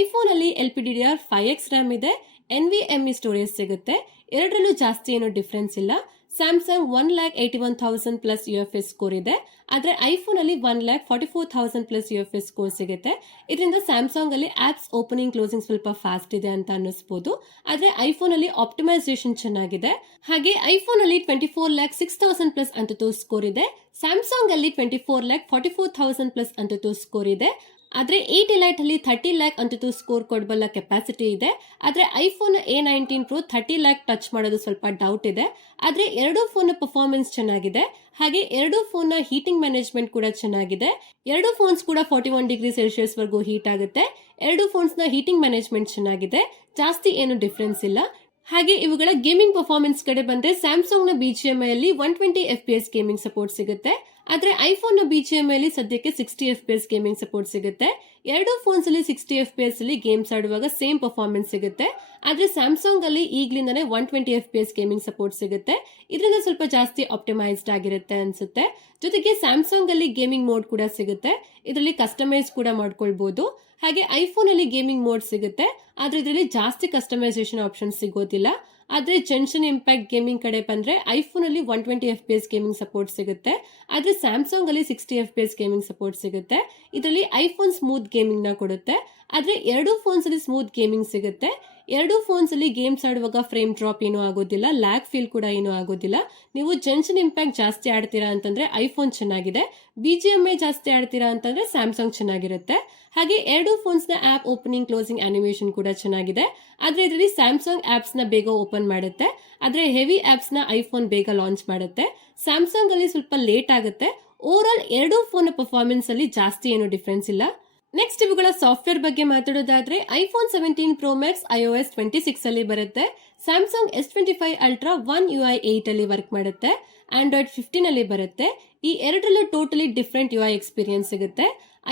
Speaker 1: IPhone ಅಲ್ಲಿ L P D D R five X RAM ಇದೆ. N V M E storage ಸಿಗುತ್ತೆ. ಎರಡರಲ್ಲೂ ಜಾಸ್ತಿ ಏನೋ ಡಿಫ್ರೆನ್ಸ್ ಇಲ್ಲ. Samsung one lakh eighty one thousand plus U F S score ಇದೆ. ಆದರೆ ಐಫೋನ್ ಅಲ್ಲಿ one lakh forty four thousand plus U F S score ಸಿಗುತ್ತೆ. ಇದರಿಂದ ಸ್ಯಾಮ್ಸಂಗ್ ಅಲ್ಲಿ ಆಪ್ಸ್ ಓಪನಿಂಗ್ ಕ್ಲೋಸಿಂಗ್ ಸ್ವಲ್ಪ ಫಾಸ್ಟ್ ಇದೆ ಅಂತ ಅನ್ನಿಸ್ಬೋದು. ಆದರೆ ಐಫೋನ್ ಅಲ್ಲಿ ಆಪ್ಟಿಮೈಸೇಷನ್ ಚೆನ್ನಾಗಿದೆ. ಹಾಗೆ ಐಫೋನ್ ಅಲ್ಲಿ twenty four lakh six thousand plus ಅಂತ ಸ್ಕೋರ್ ಇದೆ. ಸ್ಯಾಮ್ಸಂಗ್ ಅಲ್ಲಿ twenty four lakh forty four thousand plus ಅಂತ ಸ್ಕೋರ್ ಇದೆ. ಆದ್ರೆ ಏಟ್ ಎಲೈಟ್ ಅಲ್ಲಿ ಥರ್ಟಿ ಲ್ಯಾಕ್ ಅಂತದ್ದು ಸ್ಕೋರ್ ಕೊಡಬಲ್ಲ ಕೆಪಾಸಿಟಿ ಇದೆ. ಆದರೆ iPhone A nineteen Pro thirty lakh touch ಮಾಡೋದು ಸ್ವಲ್ಪ ಡೌಟ್ ಇದೆ. ಆದರೆ ಎರಡೂ ಫೋನ್ ಪರ್ಫಾರ್ಮೆನ್ಸ್ ಚೆನ್ನಾಗಿದೆ. ಹಾಗೆ ಎರಡೂ ಫೋನ್ನ ಹೀಟಿಂಗ್ ಮ್ಯಾನೇಜ್ಮೆಂಟ್ ಕೂಡ ಚೆನ್ನಾಗಿದೆ. ಎರಡು ಫೋನ್ಸ್ ಕೂಡ ಫಾರ್ಟಿ ಒನ್ ಡಿಗ್ರಿ ಸೆಲ್ಸಿಯಸ್ ವರೆಗೂ ಹೀಟ್ ಆಗುತ್ತೆ. ಎರಡು ಫೋನ್ಸ್ನ ಹೀಟಿಂಗ್ ಮ್ಯಾನೇಜ್ಮೆಂಟ್ ಚೆನ್ನಾಗಿದೆ. ಜಾಸ್ತಿ ಏನು ಡಿಫ್ರೆನ್ಸ್ ಇಲ್ಲ. ಹಾಗೆ ಇವುಗಳ ಗೇಮಿಂಗ್ ಪರ್ಫಾರ್ಮೆನ್ಸ್ ಕಡೆ ಬಂದ್ರೆ ಸ್ಯಾಮ್ಸಂಗ್ನ ಬಿಜಿಎಂಐ ಅಲ್ಲಿ one twenty F P S gaming support ಸಿಗುತ್ತೆ. ಆದ್ರೆ ಐಫೋನ್ನ ಎಂ ಅಲ್ಲಿ ಸದ್ಯಕ್ಕೆ sixty F P S gaming support ಸಿಗುತ್ತೆ. ಎರಡು ಫೋನ್ಸ್ ಅಲ್ಲಿ ಸಿಕ್ಸ್ಟಿ ಎಫ್ ಪಿ ಎಸ್ ಅಲ್ಲಿ ಗೇಮ್ಸ್ ಆಡುವಾಗ ಸೇಮ್ ಪರ್ಫಾರ್ಮೆನ್ಸ್ ಸಿಗುತ್ತೆ. ಆದ್ರೆ ಸ್ಯಾಮ್ಸಂಗ್ ಅಲ್ಲಿ ಈಗಲಿಂದನೇ one twenty F P S gaming support ಸಿಗುತ್ತೆ. ಇದರಿಂದ ಸ್ವಲ್ಪ ಜಾಸ್ತಿ ಆಪ್ಟಿಮೈಸ್ಡ್ ಆಗಿರುತ್ತೆ ಅನ್ಸುತ್ತೆ. ಜೊತೆಗೆ ಸ್ಯಾಮ್ಸಂಗ್ ಅಲ್ಲಿ ಗೇಮಿಂಗ್ ಮೋಡ್ ಕೂಡ ಸಿಗುತ್ತೆ. ಇದರಲ್ಲಿ ಕಸ್ಟಮೈಸ್ ಕೂಡ ಮಾಡ್ಕೊಳ್ಬಹುದು ಹಾಗೆ ಐಫೋನ್ ಅಲ್ಲಿ ಗೇಮಿಂಗ್ ಮೋಡ್ ಸಿಗುತ್ತೆ. ಆದ್ರೆ ಇದರಲ್ಲಿ ಜಾಸ್ತಿ ಕಸ್ಟಮೈಸೇಷನ್ ಆಪ್ಷನ್ ಸಿಗೋದಿಲ್ಲ. ಆದ್ರೆ ಜೆನ್ಷನ್ ಇಂಪ್ಯಾಕ್ಟ್ ಗೇಮಿಂಗ್ ಕಡೆ ಬಂದ್ರೆ ಐಫೋನ್ ಅಲ್ಲಿ one twenty F P S gaming support ಸಿಗುತ್ತೆ. ಆದರೆ ಸ್ಯಾಮ್ಸಂಗಲ್ಲಿ sixty F P S gaming support ಸಿಗುತ್ತೆ. ಇದರಲ್ಲಿ ಐಫೋನ್ ಸ್ಮೂತ್ ಗೇಮಿಂಗ್ನ ಕೊಡುತ್ತೆ. ಆದರೆ ಎರಡು ಫೋನ್ಸಲ್ಲಿ ಸ್ಮೂತ್ ಗೇಮಿಂಗ್ ಸಿಗುತ್ತೆ. ಎರಡು ಫೋನ್ಸ್ ಅಲ್ಲಿ ಗೇಮ್ಸ್ ಆಡುವಾಗ ಫ್ರೇಮ್ ಡ್ರಾಪ್ ಏನೂ ಆಗೋದಿಲ್ಲ ಲ್ಯಾಕ್ ಫೀಲ್ ಕೂಡ ಏನೂ ಆಗೋದಿಲ್ಲ. ನೀವು ಜೆನ್ಷನ್ ಇಂಪ್ಯಾಕ್ಟ್ ಜಾಸ್ತಿ ಆಡ್ತೀರಾ ಅಂತಂದ್ರೆ ಐಫೋನ್ ಚೆನ್ನಾಗಿದೆ. ಬಿಜಿಎಂಐ ಜಾಸ್ತಿ ಆಡ್ತೀರಾ ಅಂತಂದ್ರೆ ಸ್ಯಾಮ್ಸಂಗ್ ಚೆನ್ನಾಗಿರುತ್ತೆ. ಹಾಗೆ ಎರಡು phones app opening closing animation ಕೂಡ ಚೆನ್ನಾಗಿದೆ. ಆದ್ರೆ ಇದರಲ್ಲಿ ಸ್ಯಾಮ್ಸಂಗ್ ಆಪ್ಸ್ನ ಬೇಗ ಓಪನ್ ಮಾಡುತ್ತೆ. ಆದ್ರೆ ಹೆವಿ ಆಪ್ಸ್ನ ಐಫೋನ್ ಬೇಗ ಲಾಂಚ್ ಮಾಡುತ್ತೆ. ಸ್ಯಾಮ್ಸಂಗ್ ಅಲ್ಲಿ ಸ್ವಲ್ಪ ಲೇಟ್ ಆಗುತ್ತೆ. ಓವರ್ ಆಲ್ ಎರಡು ಫೋನ್ ಪರ್ಫಾರ್ಮೆನ್ಸ್ ಅಲ್ಲಿ ಜಾಸ್ತಿ ಏನು ಡಿಫ್ರೆನ್ಸ್ ಇಲ್ಲ. ನೆಕ್ಸ್ಟ್ ಇವುಗಳ ಸಾಫ್ಟ್ವೇರ್ ಬಗ್ಗೆ ಮಾತಾಡೋದಾದ್ರೆ iPhone seventeen Pro Max iOS twenty six ಅಲ್ಲಿ ಬರುತ್ತೆ. Samsung S twenty five Ultra One U I eight ಅಲ್ಲಿ ವರ್ಕ್ ಮಾಡುತ್ತೆ. ಆಂಡ್ರಾಯ್ಡ್ ಫಿಫ್ಟೀನ್ ಅಲ್ಲಿ ಬರುತ್ತೆ. ಈ ಎರಡರಲ್ಲೂ totally different U I experience ಸಿಗುತ್ತೆ.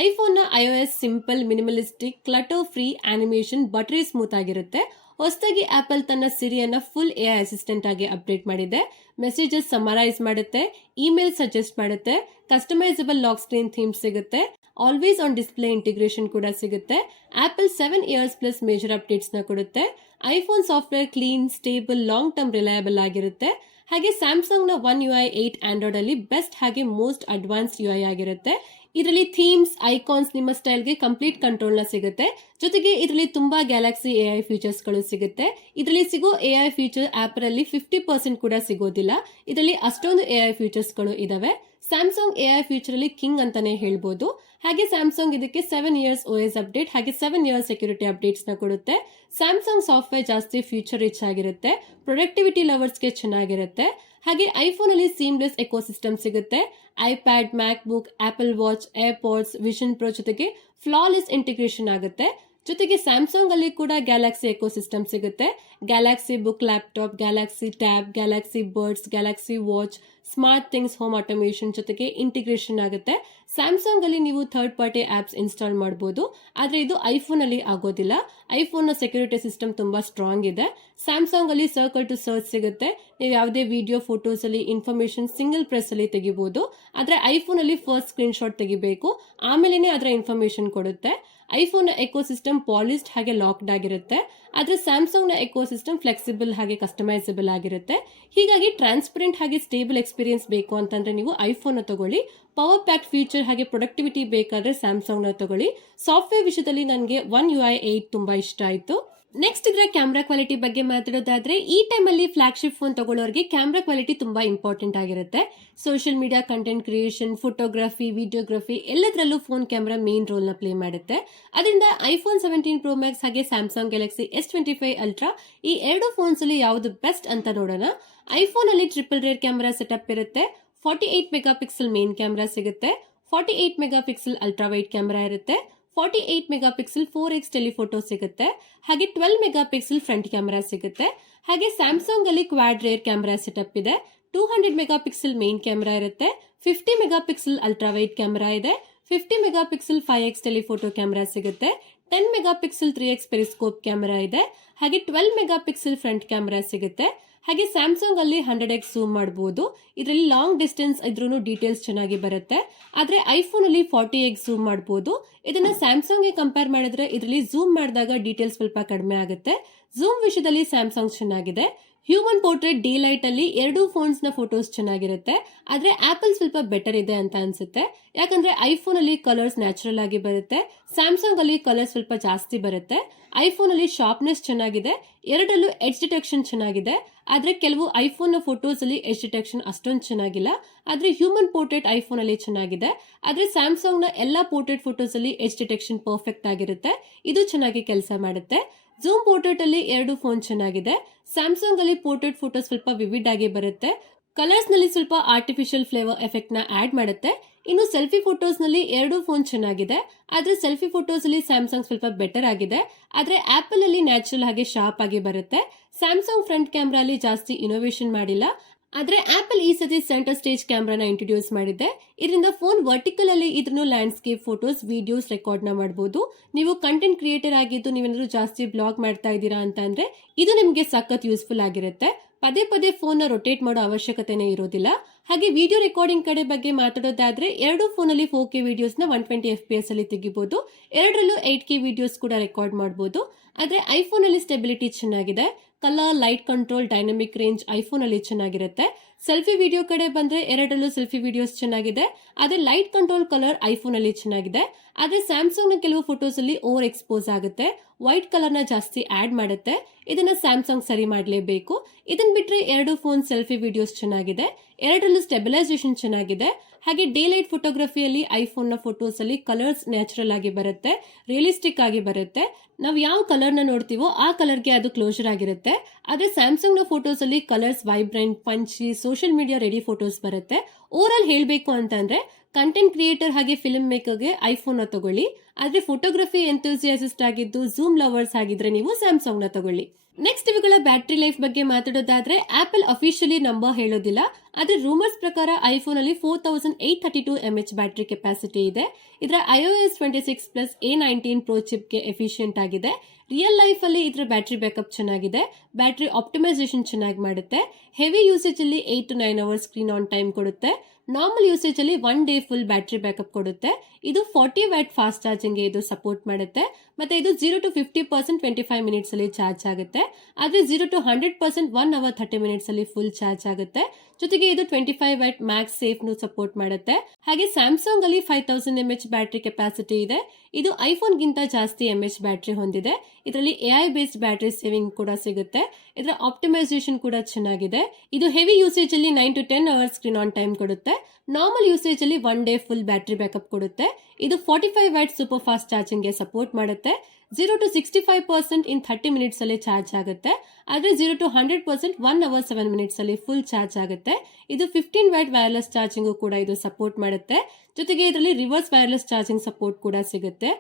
Speaker 1: ಐಫೋನ್ನ iOS simple minimalistic clutter free animation buttery smooth ಆಗಿರುತ್ತೆ. ಹೊಸದಾಗಿ ಆಪಲ್ ತನ್ನ ಸಿರಿಯನ್ನ ಫುಲ್ ಎ ಅಸಿಸ್ಟೆಂಟ್ ಆಗಿ ಅಪ್ಡೇಟ್ ಮಾಡಿದೆ. ಮೆಸೇಜಸ್ ಸಮರೈಸ್ ಮಾಡುತ್ತೆ ಇಮೇಲ್ ಸಜೆಸ್ಟ್ ಮಾಡುತ್ತೆ ಕಸ್ಟಮೈಸಬಲ್ ಲಾಕ್ ಸ್ಕ್ರೀನ್ ಥೀಮ್ ಸಿಗುತ್ತೆ ಆಲ್ವೇಸ್ ಆನ್ ಡಿಸ್ಪ್ಲೇ ಇಂಟಿಗ್ರೇಷನ್ ಕೂಡ ಸಿಗುತ್ತೆ Apple seven years plus major ಅಪ್ಡೇಟ್ಸ್ನ ಕೊಡುತ್ತೆ iPhone software clean stable long term reliable ಆಗಿರುತ್ತೆ, ಹಾಗೆ ಸ್ಯಾಮ್ಸಂಗ್ನ One U I eight Android ಅಲ್ಲಿ ಬೆಸ್ಟ್ ಹಾಗೆ ಮೋಸ್ಟ್ ಅಡ್ವಾನ್ಸ್ ಯು ಐ ಆಗಿರುತ್ತೆ. ಇದರಲ್ಲಿ ಥೀಮ್ಸ್ ಐಕಾನ್ಸ್ ನಿಮ್ಮ ಸ್ಟೈಲ್ಗೆ ಕಂಪ್ಲೀಟ್ ಕಂಟ್ರೋಲ್ನ ಸಿಗುತ್ತೆ. ಜೊತೆಗೆ ಇದರಲ್ಲಿ ತುಂಬಾ ಗ್ಯಾಲಕ್ಸಿ ಎ ಐ ಫೀಚರ್ಸ್ಗಳು ಸಿಗುತ್ತೆ. ಇದರಲ್ಲಿ ಸಿಗೋ ಎ ಐ ಫೀಚರ್ ಅಲ್ಲಿ ಫಿಫ್ಟಿ ಪರ್ಸೆಂಟ್ ಕೂಡ ಸಿಗೋದಿಲ್ಲ. ಇದರಲ್ಲಿ ಅಷ್ಟೊಂದು ಎ ಐ ಫೀಚರ್ಸ್ಗಳು ಇದಾವೆ. ಸ್ಯಾಮ್ಸಂಗ್ ಎ ಐ ಫ್ಯೂಚರ್ ಅಲ್ಲಿ ಕಿಂಗ್ ಅಂತಾನೆ ಹೇಳ್ಬೋದು. ಹಾಗೆ ಸ್ಯಾಮ್ಸಂಗ್ ಇದಕ್ಕೆ seven years O S update ಹಾಗೆ ಸೆವೆನ್ ಇಯರ್ಸ್ ಸೆಕ್ಯೂರಿಟಿ ಅಪ್ಡೇಟ್ಸ್ನ ಕೊಡುತ್ತೆ. ಸ್ಯಾಮ್ಸಂಗ್ ಸಾಫ್ಟ್ವೇರ್ ಜಾಸ್ತಿ ಫ್ಯೂಚರ್ ರಿಚ್ ಆಗಿರುತ್ತೆ. ಪ್ರೊಡಕ್ಟಿವಿಟಿ ಲವರ್ಸ್ಗೆ ಚೆನ್ನಾಗಿರುತ್ತೆ. ಹಾಗೆ ಐಫೋನ್ ಅಲ್ಲಿ ಸೀಮ್ಲೆಸ್ ಎಕೋಸಿಸ್ಟಮ್ ಸಿಗುತ್ತೆ. IPad MacBook Apple Watch AirPods Vision Pro ಜೊತೆಗೆ ಫ್ಲಾಲೆಸ್ ಇಂಟಿಗ್ರೇಷನ್ ಆಗುತ್ತೆ. ಜೊತೆಗೆ ಸ್ಯಾಮ್ಸಂಗ್ ಅಲ್ಲಿ ಕೂಡ ಎಕೋ ಸಿಸ್ಟಮ್ ಸಿಗುತ್ತೆ. Galaxy Book laptop Galaxy Tab Galaxy Buds Galaxy Watch SmartThings home automation ಜೊತೆಗೆ ಇಂಟಿಗ್ರೇಷನ್ ಆಗುತ್ತೆ. ಸ್ಯಾಮ್ಸಂಗ್ ಅಲ್ಲಿ ನೀವು ಥರ್ಡ್ ಪಾರ್ಟಿ ಆಪ್ಸ್ ಇನ್ಸ್ಟಾಲ್ ಮಾಡಬಹುದು ಆದರೆ ಇದು ಐಫೋನ್ ಅಲ್ಲಿ ಆಗೋದಿಲ್ಲ. ಐಫೋನ್ನ ಸೆಕ್ಯೂರಿಟಿ ಸಿಸ್ಟಮ್ ತುಂಬಾ ಸ್ಟ್ರಾಂಗ್ ಇದೆ. ಸ್ಯಾಮ್ಸಂಗ್ ಅಲ್ಲಿ ಸರ್ಕಲ್ ಟು ಸರ್ಚ್ ಸಿಗುತ್ತೆ. ನೀವು ಯಾವುದೇ ವಿಡಿಯೋ ಫೋಟೋಸ್ ಅಲ್ಲಿ ಇನ್ಫಾರ್ಮೇಶನ್ ಸಿಂಗಲ್ ಪ್ರೆಸ್ ಅಲ್ಲಿ ತೆಗಿಬಹುದು ಆದರೆ ಐಫೋನ್ ಅಲ್ಲಿ ಫಸ್ಟ್ ಸ್ಕ್ರೀನ್ ಶಾಟ್ ತೆಗಿಬೇಕು. ಆಮೇಲೆ ಅದರ ಇನ್ಫಾರ್ಮೇಶನ್ ಕೊಡುತ್ತೆ. IPhone ecosystem ecosystem polished ಹಾಗೆ ಲಾಕ್ಡ್ ಆಗಿರುತ್ತೆ. ಆದ್ರೆ ಸ್ಯಾಮ್ಸಂಗ್ನ ಎಕೋ ಸಿಸ್ಟಮ್ ಫ್ಲೆಕ್ಸಿಬಲ್ ಹಾಗೆ ಕಸ್ಟಮೈಸಬಲ್ ಆಗಿರುತ್ತೆ. ಹೀಗಾಗಿ ಟ್ರಾನ್ಸ್ಪರೆಂಟ್ ಹಾಗೆ ಸ್ಟೇಬಲ್ ಎಕ್ಸ್ಪೀರಿಯನ್ಸ್ ಬೇಕು ಅಂತಂದ್ರೆ ನೀವು ಐಫೋನ್ನ ತಗೊಳ್ಳಿ. ಪವರ್ ಪ್ಯಾಕ್ ಫೀಚರ್ ಹಾಗೆ ಪ್ರೊಡಕ್ಟಿವಿಟಿ ಬೇಕಾದ್ರೆ ಸ್ಯಾಮ್ಸಂಗ್ನ ತಗೊಳ್ಳಿ. ಸಾಫ್ಟ್ವೇರ್ ವಿಷಯದಲ್ಲಿ ನನಗೆ ಒನ್ ಯು ಐ ಏಟ್ ತುಂಬಾ ಇಷ್ಟ ಆಯ್ತು. ನೆಕ್ಸ್ಟ್ ಇದ್ರೆ ಕ್ಯಾಮ್ರಾ ಕ್ವಾಲಿಟಿ ಬಗ್ಗೆ ಮಾತಾಡೋದಾದ್ರೆ, ಈ ಟೈಮಲ್ಲಿ ಫ್ಲಾಗ್ಶಿಪ್ ಫೋನ್ ತಗೊಳ್ಳೋರಿಗೆ ಕ್ಯಾಮ್ರಾ ಕ್ವಾಲಿಟಿ ತುಂಬಾ ಇಂಪಾರ್ಟೆಂಟ್ ಆಗಿರುತ್ತೆ. Social media content creation photography videography ಎಲ್ಲದರಲ್ಲೂ ಫೋನ್ ಕ್ಯಾಮ್ರಾ ಮೇನ್ ರೋಲ್ನ ಪ್ಲೇ ಮಾಡುತ್ತೆ. ಅದರಿಂದ ಐಫೋನ್ ಸೆವೆಂಟೀನ್ ಪ್ರೋ ಮ್ಯಾಕ್ಸ್ ಹಾಗೆ Samsung Galaxy S twenty five Ultra ಈ ಎರಡು ಫೋನ್ಸ್ ಅಲ್ಲಿ ಯಾವುದು ಬೆಸ್ಟ್ ಅಂತ ನೋಡೋಣ. ಐಫೋನ್ ಅಲ್ಲಿ ಟ್ರಿಪಲ್ ರೇರ್ ಕ್ಯಾಮ್ರಾ ಸೆಟಪ್ ಇರುತ್ತೆ. Forty eight megapixel main camera ಸಿಗುತ್ತೆ. Forty eight megapixel ultra wide camera ಇರುತ್ತೆ. Forty eight megapixel four X telephoto ಸಿಗುತ್ತೆ. ಹಾಗೆ twelve megapixel front camera ಸಿಗುತ್ತೆ. ಹಾಗೆ ಸ್ಯಾಮ್ಸಂಗ್ ಅಲ್ಲಿ ಕ್ವಾಡ್ ರೇರ್ ಕ್ಯಾಮ್ರಾ ಸೆಟಪ್ ಇದೆ. Two hundred megapixel main camera ಇರುತ್ತೆ. Fifty megapixel ultra wide camera ಇದೆ. Fifty megapixel five X telephoto camera ಸಿಗುತ್ತೆ. Ten megapixel three X periscope camera ಇದೆ. ಹಾಗೆ twelve megapixel front camera ಸಿಗುತ್ತೆ. ಹಾಗೆ Samsung ಅಲ್ಲಿ hundred X zoom ಮಾಡಬಹುದು ಇದರಲ್ಲಿ ಲಾಂಗ್ ಡಿಸ್ಟೆನ್ಸ್ ಇದ್ರೂ ಡೀಟೇಲ್ಸ್ ಚೆನ್ನಾಗಿ ಬರುತ್ತೆ. ಆದ್ರೆ ಐಫೋನ್ ಅಲ್ಲಿ ಫಾರ್ಟಿ ಎಕ್ಸ್ ಝೂಮ್ ಮಾಡಬಹುದು ಇದನ್ನ ಸ್ಯಾಮ್ಸಂಗ್ ಕಂಪೇರ್ ಮಾಡಿದ್ರೆ ಇದರಲ್ಲಿ ಝೂಮ್ ಮಾಡಿದಾಗ ಡೀಟೇಲ್ಸ್ ಸ್ವಲ್ಪ ಕಡಿಮೆ ಆಗುತ್ತೆ. ಝೂಮ್ ವಿಷಯದಲ್ಲಿ ಸ್ಯಾಮ್ಸಂಗ್ ಚೆನ್ನಾಗಿದೆ. ಹ್ಯೂಮನ್ ಪೋರ್ಟ್ರೇಟ್ ಡಿ ಲೈಟ್ ಅಲ್ಲಿ ಎರಡು ಫೋನ್ಸ್ನ ಫೋಟೋಸ್ ಚೆನ್ನಾಗಿರುತ್ತೆ. ಆದ್ರೆ ಆಪಲ್ ಸ್ವಲ್ಪ ಬೆಟರ್ ಇದೆ ಅಂತ ಅನ್ಸುತ್ತೆ. ಯಾಕಂದ್ರೆ ಐಫೋನ್ ಅಲ್ಲಿ ಕಲರ್ಸ್ ನ್ಯಾಚುರಲ್ ಆಗಿ ಬರುತ್ತೆ. ಸ್ಯಾಮ್ಸಂಗ್ ಅಲ್ಲಿ ಕಲರ್ ಸ್ವಲ್ಪ ಜಾಸ್ತಿ ಬರುತ್ತೆ. ಐಫೋನ್ ಅಲ್ಲಿ ಶಾರ್ಪ್ನೆಸ್ ಚೆನ್ನಾಗಿದೆ. ಎರಡಲ್ಲೂ ಎಡ್ಜ್ ಡಿಟೆಕ್ಷನ್ ಚೆನ್ನಾಗಿದೆ. ಆದ್ರೆ ಕೆಲವು ಐಫೋನ್ ಫೋಟೋಸ್ ಅಲ್ಲಿ ಎಚ್ ಡಿಟೆಕ್ಷನ್ ಅಷ್ಟೊಂದು ಚೆನ್ನಾಗಿಲ್ಲ. ಆದರೆ ಹ್ಯೂಮನ್ ಪೋರ್ಟ್ರೇಟ್ ಐಫೋನ್ ಅಲ್ಲಿ ಚೆನ್ನಾಗಿದೆ. ಆದರೆ ಸ್ಯಾಮ್ಸಂಗ್ನ ಎಲ್ಲಾ ಪೋರ್ಟ್ರೇಟ್ ಫೋಟೋಸ್ ಅಲ್ಲಿ ಎಚ್ ಡಿಟೆಕ್ಷನ್ ಪರ್ಫೆಕ್ಟ್ ಆಗಿರುತ್ತೆ. ಇದು ಚೆನ್ನಾಗಿ ಕೆಲಸ ಮಾಡುತ್ತೆ. ಝೂಮ್ ಪೋರ್ಟ್ರೇಟ್ ಅಲ್ಲಿ ಎರಡು ಫೋನ್ ಚೆನ್ನಾಗಿದೆ. ಸ್ಯಾಮ್ಸಂಗ್ ಅಲ್ಲಿ ಪೋರ್ಟ್ರೇಟ್ ಫೋಟೋ ಸ್ವಲ್ಪ ವಿವಿಡ್ ಆಗಿ ಬರುತ್ತೆ. ಕಲರ್ಸ್ನಲ್ಲಿ ಸ್ವಲ್ಪ ಆರ್ಟಿಫಿಷಿಯಲ್ ಫ್ಲೇವರ್ ಎಫೆಕ್ಟ್ನ ಆಡ್ ಮಾಡುತ್ತೆ. ಇನ್ನು ಸೆಲ್ಫಿ ಫೋಟೋಸ್ನಲ್ಲಿ ಎರಡು ಫೋನ್ ಚೆನ್ನಾಗಿದೆ, ಆದ್ರೆ ಸೆಲ್ಫಿ ಫೋಟೋಸ್ ಅಲ್ಲಿ ಸ್ಯಾಮ್ಸಂಗ್ ಸ್ವಲ್ಪ ಬೆಟರ್ ಆಗಿದೆ. ಆದ್ರೆ ಆಪಲ್ ಅಲ್ಲಿ ನ್ಯಾಚುರಲ್ ಹಾಗೆ ಶಾರ್ಪ್ ಆಗಿ ಬರುತ್ತೆ. ಸ್ಯಾಮ್ಸಂಗ್ ಫ್ರಂಟ್ ಕ್ಯಾಮ್ರಾ ಅಲ್ಲಿ ಜಾಸ್ತಿ ಇನೋವೇಷನ್ ಮಾಡಿಲ್ಲ. ಆದ್ರೆ ಆಪಲ್ ಈ ಸತಿ ಸೆಂಟರ್ ಸ್ಟೇಜ್ ಕ್ಯಾಮ್ರಾನ ಇಂಟ್ರೊಡ್ಯೂಸ್ ಮಾಡಿದೆ. ಇದರಿಂದ ಫೋನ್ ವರ್ಟಿಕಲ್ ಅಲ್ಲಿ ಇದ್ರೂ ಲ್ಯಾಂಡ್ಸ್ಕೇಪ್ ಫೋಟೋಸ್ ವಿಡಿಯೋಸ್ ರೆಕಾರ್ಡ್ನ ಮಾಡಬಹುದು ನೀವು ಕಂಟೆಂಟ್ ಕ್ರಿಯೇಟರ್ ಆಗಿದ್ದು ನೀವೇನಾದ್ರೂ ಜಾಸ್ತಿ ಬ್ಲಾಗ್ ಮಾಡ್ತಾ ಇದ್ದೀರಾ ಅಂತ ಅಂದ್ರೆ ಇದು ನಿಮಗೆ ಸಖತ್ ಯೂಸ್ಫುಲ್ ಆಗಿರುತ್ತೆ. ಪದೇ ಪದೇ ಫೋನ್ನ ರೊಟೇಟ್ ಮಾಡೋ ಅವಶ್ಯಕತೆನೇ ಇರೋದಿಲ್ಲ. ಹಾಗೆ ವಿಡಿಯೋ ರೆಕಾರ್ಡಿಂಗ್ ಕಡೆ ಬಗ್ಗೆ ಮಾತಾಡೋದಾದ್ರೆ ಎರಡು ಫೋನ್ ಅಲ್ಲಿ four K ವಿಡಿಯೋಸ್ನ one twenty F P S ಅಲ್ಲಿ ತೆಗಿಬಹುದು ಎರಡರಲ್ಲೂ ಏಟ್ ಕೆ ವಿಡಿಯೋಸ್ ಕೂಡ ರೆಕಾರ್ಡ್ ಮಾಡಬಹುದು ಆದ್ರೆ ಐಫೋನ್ ಅಲ್ಲಿ ಸ್ಟೆಬಿಲಿಟಿ ಚೆನ್ನಾಗಿದೆ. Colour light control dynamic range iPhone ಅಲ್ಲಿ ಚೆನ್ನಾಗಿರುತ್ತೆ. ಸೆಲ್ಫಿ ವಿಡಿಯೋ ಕಡೆ ಬಂದ್ರೆ ಎರಡರಲ್ಲೂ ಸೆಲ್ಫಿ ವಿಡಿಯೋಸ್ ಚೆನ್ನಾಗಿದೆ. ಅದೇ ಲೈಟ್ ಕಂಟ್ರೋಲ್ ಕಲರ್ ಐಫೋನ್ ಅಲ್ಲಿ ಚೆನ್ನಾಗಿದೆ. ಆದರೆ ಸ್ಯಾಮ್ಸಂಗ್ನ ಕೆಲವು ಫೋಟೋಸ್ ಅಲ್ಲಿ ಓವರ್ ಎಕ್ಸ್ಪೋಸ್ ಆಗುತ್ತೆ. ವೈಟ್ ಕಲರ್ನ ಜಾಸ್ತಿ ಆಡ್ ಮಾಡುತ್ತೆ. ಇದನ್ನ ಸ್ಯಾಮ್ಸಂಗ್ ಸರಿ ಮಾಡಲೇಬೇಕು. ಇದನ್ನು ಬಿಟ್ಟರೆ ಎರಡು ಫೋನ್ ಸೆಲ್ಫಿ ವಿಡಿಯೋಸ್ ಚೆನ್ನಾಗಿದೆ. ಎರಡರಲ್ಲೂ ಸ್ಟೆಬಿಲೈಸೇಷನ್ ಚೆನ್ನಾಗಿದೆ. ಹಾಗೆ ಡೇ ಲೈಟ್ ಫೋಟೋಗ್ರಫಿಯಲ್ಲಿ ಐಫೋನ್ನ ಫೋಟೋಸ್ ಅಲ್ಲಿ ಕಲರ್ಸ್ ನ್ಯಾಚುರಲ್ ಆಗಿ ಬರುತ್ತೆ. ರಿಯಲಿಸ್ಟಿಕ್ ಆಗಿ ಬರುತ್ತೆ. ನಾವು ಯಾವ ಕಲರ್ನ ನೋಡ್ತೀವೋ ಆ ಕಲರ್ಗೆ ಅದು ಕ್ಲೋಸರ್ ಆಗಿರುತ್ತೆ. ಆದರೆ ಸ್ಯಾಮ್ಸಂಗ್ನ ನ ಫೋಟೋಸ್ ಅಲ್ಲಿ colours vibrant punchy social media ready photos ಬರುತ್ತೆ. ಓವರ್ ಆಲ್ ಹೇಳಬೇಕು ಅಂತಂದ್ರೆ ಕಂಟೆಂಟ್ ಕ್ರಿಯೇಟರ್ ಹಾಗೆ ಫಿಲ್ಮ್ ಮೇಕರ್ಗೆ ಐಫೋನ್ನ ತಗೊಳ್ಳಿ. ಆದ್ರೆ ಫೋಟೋಗ್ರಫಿ ಎಂಥೂಸಿಯಾಸಿಸ್ಟ್ ಆಗಿದ್ದು ಝೂಮ್ ಲವರ್ಸ್ ಆಗಿದ್ರೆ ನೀವು ಸ್ಯಾಮ್ಸಂಗ್ನ ತಗೊಳ್ಳಿ. ನೆಕ್ಸ್ಟ್ ಇವುಗಳ ಬ್ಯಾಟರಿ ಲೈಫ್ ಬಗ್ಗೆ ಮಾತಾಡೋದಾದ್ರೆ ಆಪಲ್ ಅಫಿಷಿಯಲಿ ನಂಬರ್ ಹೇಳೋದಿಲ್ಲ. ಆದ್ರೆ ರೂಮರ್ಸ್ ಪ್ರಕಾರ ಐಫೋನ್ ಅಲ್ಲಿ four thousand eight thirty two M H battery capacity ಇದೆ. ಇದರ iOS twenty six plus A nineteen Pro ಚಿಪ್ಗೆ efficient ಆಗಿದೆ. ರಿಯಲ್ ಲೈಫ್ ಅಲ್ಲಿ ಇದರ ಬ್ಯಾಟರಿ ಬ್ಯಾಕಪ್ ಚೆನ್ನಾಗಿದೆ. ಬ್ಯಾಟರಿ ಆಪ್ಟಿಮೈಸೇಷನ್ ಚೆನ್ನಾಗಿ ಮಾಡುತ್ತೆ. ಹೆವಿ ಯೂಸೇಜ್ ಅಲ್ಲಿ eight to nine hours screen on time ಕೊಡುತ್ತೆ. ನಾರ್ಮಲ್ ಯೂಸೇಜ್ ಅಲ್ಲಿ one day full battery backup ಕೊಡುತ್ತೆ. ಇದು ಫಾರ್ಟಿ ವ್ಯಾಟ್ ಫಾಸ್ಟ್ ಚಾರ್ಜಿಂಗ್ ಇದು ಸಪೋರ್ಟ್ ಮಾಡುತ್ತೆ. ಮತ್ತೆ ಇದು zero to fifty percent twenty five minutes ಅಲ್ಲಿ ಚಾರ್ಜ್ ಆಗುತ್ತೆ. ಆದ್ರೆ zero to hundred percent one hour thirty minutes ಅಲ್ಲಿ ಫುಲ್ ಚಾರ್ಜ್ ಆಗುತ್ತೆ. ಜೊತೆಗೆ ಇದು twenty five watt MagSafe ನು ಸಪೋರ್ಟ್ ಮಾಡುತ್ತೆ. ಹಾಗೆ ಸ್ಯಾಮ್ಸಂಗ್ ಅಲ್ಲಿ five thousand M H battery capacity ಇದೆ. ಇದು ಐಫೋನ್ ಗಿಂತ ಜಾಸ್ತಿ ಎಂ ಎಚ್ ಬ್ಯಾಟರಿ ಹೊಂದಿದೆ. ಇದರಲ್ಲಿ ಎಐ ಬೇಸ್ಡ್ ಬ್ಯಾಟರಿ ಸೇವಿಂಗ್ ಕೂಡ ಸಿಗುತ್ತೆ. ಇದರ ಆಪ್ಟಿಮೈಸೇಷನ್ ಕೂಡ ಚೆನ್ನಾಗಿದೆ. ಇದು ಹೆವಿ ಯೂಸೇಜ್ ಅಲ್ಲಿ nine to ten hours screen on time ಕೊಡುತ್ತೆ. ನಾರ್ಮಲ್ ಯೂಸೇಜ್ ಅಲ್ಲಿ one day full battery backup ಕೊಡುತ್ತೆ. ಇದು forty five watt super fast ಚಾರ್ಜಿಂಗ್ಗೆ support ಮಾಡುತ್ತೆ. Zero to sixty five percent in thirty minutes ಅಲ್ಲಿ ಚಾರ್ಜ್ ಆಗುತ್ತೆ. ಆದ್ರೆ zero to hundred percent one hour seven minutes ಅಲ್ಲಿ full charge ಆಗುತ್ತೆ. ಇದು ಫಿಫ್ಟೀನ್ ವೈಟ್ ವೈರ್ಲೆಸ್ ಚಾರ್ಜಿಂಗ್ ಕೂಡ ಇದು ಸಪೋರ್ಟ್ ಮಾಡುತ್ತೆ. ಜೊತೆಗೆ ಇದರಲ್ಲಿ ರಿವರ್ಸ್ ವೈರ್ಲೆಸ್ ಚಾರ್ಜಿಂಗ್ ಸಪೋರ್ಟ್ ಕೂಡ ಸಿಗುತ್ತೆ.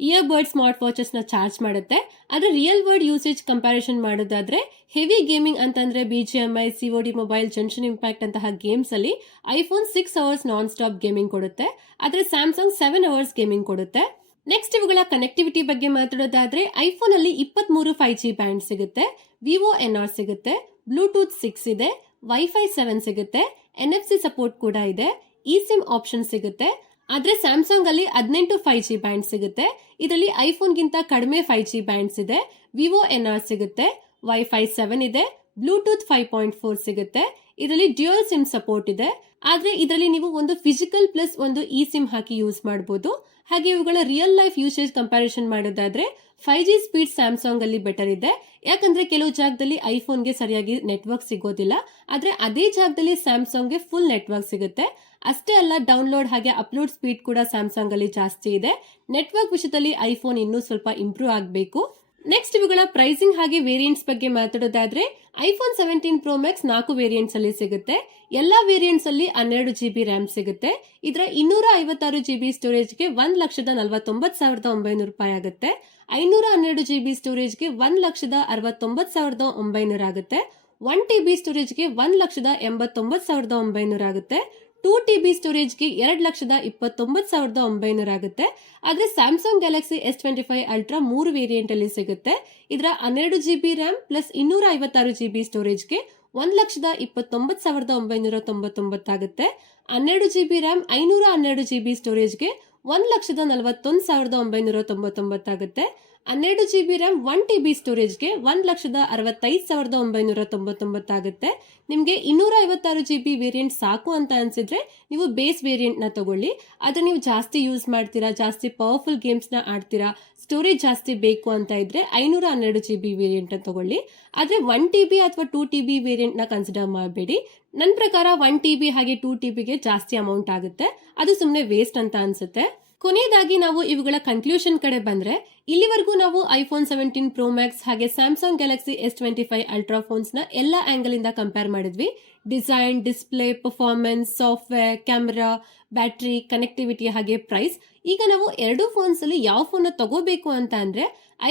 Speaker 1: ಇಯರ್ ಬರ್ಡ್ ಸ್ಮಾರ್ಟ್ ವಾಚಸ್ನ ಚಾರ್ಜ್ ಮಾಡುತ್ತೆ. ಆದ್ರೆ ರಿಯಲ್ ವರ್ಡ್ ಯೂಸೇಜ್ ಕಂಪ್ಯಾರಿಸನ್ ಮಾಡೋದಾದ್ರೆ ಹೆವಿ ಗೇಮಿಂಗ್ ಅಂತಂದ್ರೆ ಒ ಸಿಒಡಿ ಮೊಬೈಲ್ ಜಂಕ್ಷನ್ ಇಂಪ್ಯಾಕ್ಟ್ ಅಂತಹ ಗೇಮ್ಸ್ ಅಲ್ಲಿ iPhone six hours non stop gaming ಕೊಡುತ್ತೆ. ಆದ್ರೆ ಸ್ಯಾಮ್ಸಂಗ್ ಸೆವೆನ್ ಅವರ್ಸ್ ಗೇಮಿಂಗ್ ಕೊಡುತ್ತೆ. ನೆಕ್ಸ್ಟ್ ಇವುಗಳ ಕನೆಕ್ಟಿವಿಟಿ ಬಗ್ಗೆ ಮಾತಾಡೋದಾದ್ರೆ ಐಫೋನ್ ಅಲ್ಲಿ ಇಪ್ಪತ್ತ್ ಮೂರು ಫೈವ್ ಜಿ ಬ್ಯಾಂಡ್ ಸಿಗುತ್ತೆ ವಿವೋ ಎನ್ ಆರ್ ಸಿಗುತ್ತೆ ಬ್ಲೂಟೂತ್ ಸಿಕ್ಸ್ ಇದೆ ವೈಫೈ ಸೆವೆನ್ ಸಿಗುತ್ತೆ ಎನ್ ಎಫ್ ಸಿ ಸಪೋರ್ಟ್ ಕೂಡ ಇದೆ ಇ ಸಿಮ್ ಆಪ್ಷನ್ ಸಿಗುತ್ತೆ. ಆದ್ರೆ ಸ್ಯಾಮ್ಸಂಗ್ ಅಲ್ಲಿ ಹದಿನೆಂಟು ಫೈವ್ ಜಿ ಬ್ಯಾಂಡ್ ಸಿಗುತ್ತೆ. ಇದರಲ್ಲಿ ಐಫೋನ್ ಗಿಂತ ಕಡಿಮೆ ಫೈವ್ ಜಿ ಬ್ಯಾಂಡ್ಸ್ ಇದೆ ವಿವೋ ಎನ್ ಆರ್ ಸಿಗುತ್ತೆ ವೈಫೈ ಸೆವೆನ್ ಇದೆ ಬ್ಲೂಟೂತ್ ಫೈವ್ ಪಾಯಿಂಟ್ ಫೋರ್ ಸಿಗುತ್ತೆ. ಇದರಲ್ಲಿ ಡ್ಯೂಯಲ್ ಸಿಮ್ ಸಪೋರ್ಟ್ ಇದೆ. ಆದ್ರೆ ಇದರಲ್ಲಿ ನೀವು ಒಂದು ಫಿಸಿಕಲ್ ಪ್ಲಸ್ ಒಂದು ಇ ಸಿಮ್ ಹಾಕಿ ಯೂಸ್ ಮಾಡಬಹುದು ಹಾಗೆ ಇವುಗಳ ರಿಯಲ್ ಲೈಫ್ ಯೂಸೇಜ್ ಕಂಪ್ಯಾರಿಸನ್ ಮಾಡೋದಾದ್ರೆ ಫೈವ್ ಜಿ ಸ್ಪೀಡ್ ಸ್ಯಾಮ್ಸಂಗ್ ಅಲ್ಲಿ ಬೆಟರ್ ಇದೆ. ಯಾಕಂದ್ರೆ ಕೆಲವು ಜಾಗದಲ್ಲಿ ಐಫೋನ್ಗೆ ಸರಿಯಾಗಿ ನೆಟ್ವರ್ಕ್ ಸಿಗೋದಿಲ್ಲ. ಆದ್ರೆ ಅದೇ ಜಾಗದಲ್ಲಿ ಸ್ಯಾಮ್ಸಂಗ್ಗೆ ಫುಲ್ ನೆಟ್ವರ್ಕ್ ಸಿಗುತ್ತೆ. ಅಷ್ಟೇ ಅಲ್ಲ ಡೌನ್ಲೋಡ್ ಹಾಗೆ ಅಪ್ಲೋಡ್ ಸ್ಪೀಡ್ ಕೂಡ ಸ್ಯಾಮ್ಸಂಗ್ ಅಲ್ಲಿ ಜಾಸ್ತಿ ಇದೆ. ನೆಟ್ವರ್ಕ್ ವಿಷಯದಲ್ಲಿ ಐಫೋನ್ ಇನ್ನೂ ಸ್ವಲ್ಪ ಇಂಪ್ರೂವ್ ಆಗಬೇಕು. ನೆಕ್ಸ್ಟ್ ಇವುಗಳ ಪ್ರೈಸಿಂಗ್ ಹಾಗೆ ವೇರಿಯಂಟ್ಸ್ ಬಗ್ಗೆ ಮಾತಾಡೋದಾದ್ರೆ ಐಫೋನ್ ಸೆವೆಂಟೀನ್ ಪ್ರೋ ಮ್ಯಾಕ್ಸ್ ನಾಲ್ಕು ವೇರಿಯಂಟ್ಸ್ ಅಲ್ಲಿ ಸಿಗುತ್ತೆ. ಎಲ್ಲಾ ವೇರಿಯಂಟ್ಸ್ ಅಲ್ಲಿ ಹನ್ನೆರಡು ಜಿಬಿ ರ್ಯಾಮ್ ಸಿಗುತ್ತೆ. ಇದರ ಇನ್ನೂರ ಐವತ್ತಾರು ಜಿಬಿ ಸ್ಟೋರೇಜ್ಗೆ ಒಂದ್ ಲಕ್ಷದ ನಲವತ್ತೊಂಬತ್ತು ಸಾವಿರದ ಒಂಬೈನೂರು ರೂಪಾಯಿ ಆಗುತ್ತೆ. ಐನೂರ ಹನ್ನೆರಡು ಜಿಬಿ ಸ್ಟೋರೇಜ್ಗೆ ಒಂದ್ ಲಕ್ಷದ ಅರವತ್ತೊಂಬತ್ತು ಸಾವಿರದ ಒಂಬೈನೂರ ಆಗುತ್ತೆ. ಒನ್ ಟಿ ಬಿ ಸ್ಟೋರೇಜ್ಗೆ ಒಂದ್ ಲಕ್ಷದ ಎಂಬತ್ತೊಂಬತ್ತು ಸಾವಿರದ ಒಂಬೈನೂರ ಆಗುತ್ತೆ. ಟೂ ಟಿ ಬಿ ಸ್ಟೋರೇಜ್ಗೆ ಎರಡು ಲಕ್ಷದ ಇಪ್ಪತ್ತೊಂಬತ್ತು ಸಾವಿರದ ಒಂಬೈನೂರ ಆಗುತ್ತೆ. ಆದರೆ Samsung Galaxy S twenty five Ultra ಮೂರು ವೇರಿಯಂಟ್ ಅಲ್ಲಿ ಸಿಗುತ್ತೆ. ಇದರ ಹನ್ನೆರಡು ಜಿ ಬಿ ರ್ಯಾಮ್ ಪ್ಲಸ್ ಇನ್ನೂರ ಐವತ್ತಾರು ಜಿ ಬಿ ಸ್ಟೋರೇಜ್ಗೆ ಒಂದು ಲಕ್ಷದ ಇಪ್ಪತ್ತೊಂಬತ್ತು ಸಾವಿರದ ಒಂಬೈನೂರ ತೊಂಬತ್ತೊಂಬತ್ತಾಗುತ್ತೆ ಹನ್ನೆರಡು ಜಿ ಬಿ ರ್ಯಾಮ್ ಐನೂರ ಹನ್ನೆರಡು ಜಿ ಬಿ ಸ್ಟೋರೇಜ್ಗೆ ಒಂದು ಲಕ್ಷದ ನಲವತ್ತೊಂದು ಸಾವಿರದ ಒಂಬೈನೂರ ತೊಂಬತ್ತೊಂಬತ್ತಾಗುತ್ತೆ ಹನ್ನೆರಡು G B RAM one T B ಸ್ಟೋರೇಜ್ಗೆ ಒಂದು ಲಕ್ಷದ ಅರವತ್ತೈದು ಸಾವಿರದ ಒಂಬೈನೂರ ತೊಂಬತ್ತೊಂಬತ್ತಾಗುತ್ತೆ. ನಿಮಗೆ ಇನ್ನೂರ ಐವತ್ತಾರು ಜಿ ಬಿ ವೇರಿಯಂಟ್ ಸಾಕು ಅಂತ ಅನಿಸಿದ್ರೆ ನೀವು ಬೇಸ್ ವೇರಿಯಂಟ್ನ ತಗೊಳ್ಳಿ. ಆದರೆ ನೀವು ಜಾಸ್ತಿ ಯೂಸ್ ಮಾಡ್ತೀರಾ, ಜಾಸ್ತಿ ಪವರ್ಫುಲ್ ಗೇಮ್ಸ್ನ ಆಡ್ತೀರಾ ಸ್ಟೋರೇಜ್ ಜಾಸ್ತಿ ಬೇಕು ಅಂತ ಇದ್ರೆ ಐನೂರ ಹನ್ನೆರಡು ಜಿ ಬಿ ವೇರಿಯಂಟ್ ತಗೊಳ್ಳಿ. ಆದರೆ ಒನ್ ಟಿ ಬಿ ಅಥವಾ ಟೂ ಟಿ ಬಿ ವೇರಿಯಂಟ್ನ ಕನ್ಸಿಡರ್ ಮಾಡಬೇಡಿ. ನನ್ನ ಪ್ರಕಾರ ಒನ್ ಟಿ ಬಿ ಹಾಗೆ ಟೂ ಟಿ ಬಿಗೆ ಜಾಸ್ತಿ ಅಮೌಂಟ್ ಆಗುತ್ತೆ. ಅದು ಸುಮ್ಮನೆ ವೇಸ್ಟ್ ಅಂತ ಅನ್ಸುತ್ತೆ. ಕೊನೆಯದಾಗಿ ನಾವು ಇವುಗಳ ಕನ್ಕ್ಲೂಷನ್ ಕಡೆ ಬಂದ್ರೆ, ಇಲ್ಲಿವರೆಗೂ ನಾವು ಐಫೋನ್ ಸೆವೆಂಟೀನ್ ಪ್ರೋ ಮ್ಯಾಕ್ಸ್ ಹಾಗೆ Samsung Galaxy S twenty five Ultra ಫೋನ್ಸ್ನ ಎಲ್ಲ ಆಂಗಲ್ ಇಂದ ಕಂಪೇರ್ ಮಾಡಿದ್ವಿ. Design display performance software camera battery connectivity ಹಾಗೆ ಪ್ರೈಸ್ ಈಗ ನಾವು ಎರಡು ಫೋನ್ಸ್ ಅಲ್ಲಿ ಯಾವ ಫೋನ್ ತಗೋಬೇಕು ಅಂತ ಅಂದ್ರೆ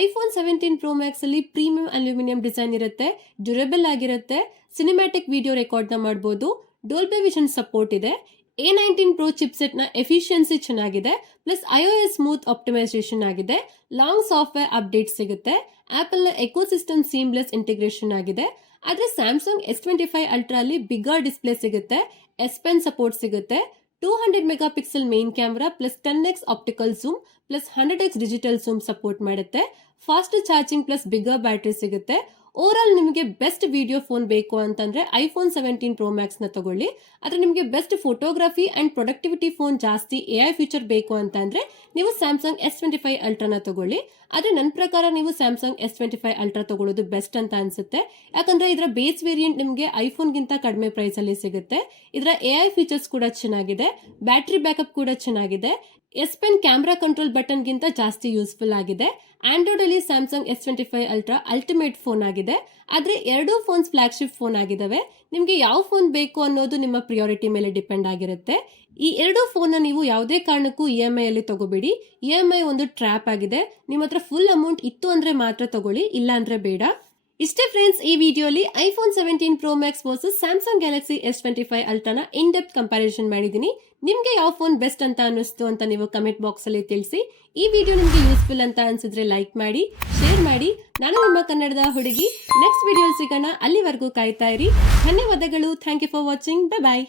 Speaker 1: ಐಫೋನ್ ಸೆವೆಂಟೀನ್ ಪ್ರೋ ಮ್ಯಾಕ್ಸ್ ಅಲ್ಲಿ ಪ್ರೀಮಿಯಂ ಅಲ್ಯೂಮಿನಿಯಂ ಡಿಸೈನ್ ಇರುತ್ತೆ ಡ್ಯೂರಬಲ್ ಆಗಿರುತ್ತೆ ಸಿನಿಮ್ಯಾಟಿಕ್ ವಿಡಿಯೋ ರೆಕಾರ್ಡ್ನ ಮಾಡಬಹುದು ಡೋಲ್ಬೆ ವಿಷನ್ ಸಪೋರ್ಟ್ ಇದೆ. ಎ ನೈನ್ಟೀನ್ ಪ್ರೋ ಚಿಪ್ಸೆಟ್ನ ಎಫಿಷಿಯನ್ಸಿ ಚೆನ್ನಾಗಿದೆ ಪ್ಲಸ್ ಐಒಎಸ್ ಸ್ಮೂತ್ ಆಪ್ಟಿಮೈಸೇಷನ್ ಆಗಿದೆ ಲಾಂಗ್ ಸಾಫ್ಟ್ವೇರ್ ಅಪ್ಡೇಟ್ ಸಿಗುತ್ತೆ ಆಪಲ್ನ ಎಕೋಸಿಸ್ಟಮ್ ಸೀಮ್ಲೆಸ್ ಇಂಟಿಗ್ರೇಷನ್ ಆಗಿದೆ, ಆದ್ರೆ Samsung S twenty five ultra ಅಲ್ಲಿ ಬಿಗ್ಗರ್ ಡಿಸ್ಪ್ಲೇ ಸಿಗುತ್ತೆ ಎಸ್ ಪೆನ್ ಸಪೋರ್ಟ್ ಸಿಗುತ್ತೆ two hundred mega pixel main camera plus ten X optical zoom plus hundred X digital zoom support ಮಾಡುತ್ತೆ fast charging plus bigger battery ಸಿಗುತ್ತೆ over all ನಿಮಗೆ best video phone ಬೇಕು ಅಂತಂದ್ರೆ iPhone seventeen pro ಮ್ಯಾಕ್ಸ್ನ ತಗೊಳ್ಳಿ. ಆದ್ರೆ ನಿಮಗೆ best photography and productivity phone ಜಾಸ್ತಿ ಎ ಐ ಫೀಚರ್ ಬೇಕು ಅಂತಂದ್ರೆ ನೀವು ಸ್ಯಾಮ್ಸಂಗ್ ಎಸ್ ಟ್ವೆಂಟಿ ಫೈವ್ ಅಲ್ಟ್ರಾನ ತಗೊಳ್ಳಿ. ಆದ್ರೆ ನನ್ನ ಪ್ರಕಾರ ನೀವು Samsung S twenty five ultra ತಗೊಳ್ಳೋದು ಬೆಸ್ಟ್ ಅಂತ ಅನ್ಸುತ್ತೆ. ಯಾಕಂದ್ರೆ ಇದರ ಬೇಸ್ ವೇರಿಯಂಟ್ ನಿಮಗೆ ಐಫೋನ್ಗಿಂತ ಕಡಿಮೆ ಪ್ರೈಸ್ ಅಲ್ಲಿ ಸಿಗುತ್ತೆ. ಇದರ ಎ ಐ ಫೀಚರ್ಸ್ ಕೂಡ ಚೆನ್ನಾಗಿದೆ. ಬ್ಯಾಟ್ರಿ ಬ್ಯಾಕಪ್ ಕೂಡ ಚೆನ್ನಾಗಿದೆ. S pen camera control button ಗಿಂತ ಜಾಸ್ತಿ ಯೂಸ್ಫುಲ್ ಆಗಿದೆ. ಆಂಡ್ರಾಯ್ಡ್ ಅಲ್ಲಿ Samsung S twenty five ultra ultimate phone ಆಗಿದೆ. ಆದ್ರೆ ಎರಡೂ ಫೋನ್ಸ್ ಫ್ಲಾಗ್ಶಿಪ್ ಫೋನ್ ಆಗಿದ್ದಾವೆ ನಿಮಗೆ ಯಾವ ಫೋನ್ ಬೇಕು ಅನ್ನೋದು ನಿಮ್ಮ ಪ್ರಿಯಾರಿಟಿ ಮೇಲೆ ಡಿಪೆಂಡ್ ಆಗಿರುತ್ತೆ. ಈ ಎರಡು ಫೋನ್ ನೀವು ಯಾವುದೇ ಕಾರಣಕ್ಕೂ ಇ ಎಂ ಐ ಅಲ್ಲಿ ತಗೋಬೇಡಿ. ಇ ಎಂ ಐ ಒಂದು ಟ್ರ್ಯಾಪ್ ಆಗಿದೆ. ನಿಮ್ಮ ಹತ್ರ ಫುಲ್ ಅಮೌಂಟ್ ಇತ್ತು ಅಂದ್ರೆ ಮಾತ್ರ ತಗೊಳ್ಳಿ ಇಲ್ಲ ಅಂದ್ರೆ ಬೇಡ. ಇಷ್ಟೇ ಫ್ರೆಂಡ್ಸ್ ಈ ವಿಡಿಯೋಲಿ iPhone seventeen pro max versus Samsung Galaxy S twenty five ಅಲ್ಟ್ರಾನ in depth comparison ಮಾಡಿದ್ದೀನಿ. ನಿಮಗೆ ಯಾವ ಫೋನ್ ಬೆಸ್ಟ್ ಅಂತ ಅನ್ನಿಸ್ತು ಅಂತ ನೀವು ಕಮೆಂಟ್ ಬಾಕ್ಸ್ ಅಲ್ಲಿ ತಿಳಿಸಿ. ಈ ವಿಡಿಯೋ ನಿಮಗೆ ಯೂಸ್ಫುಲ್ ಅಂತ ಅನ್ಸಿದ್ರೆ ಲೈಕ್ ಮಾಡಿ ಶೇರ್ ಮಾಡಿ. ನಾನು ನಿಮ್ಮ ಕನ್ನಡದ ಹುಡುಗಿ. ನೆಕ್ಸ್ಟ್ ವಿಡಿಯೋ ಸಿಗೋಣ. ಅಲ್ಲಿವರೆಗೂ ಕಾಯ್ತಾ ಇರಿ. ಧನ್ಯವಾದಗಳು. Thank you for watching bye bye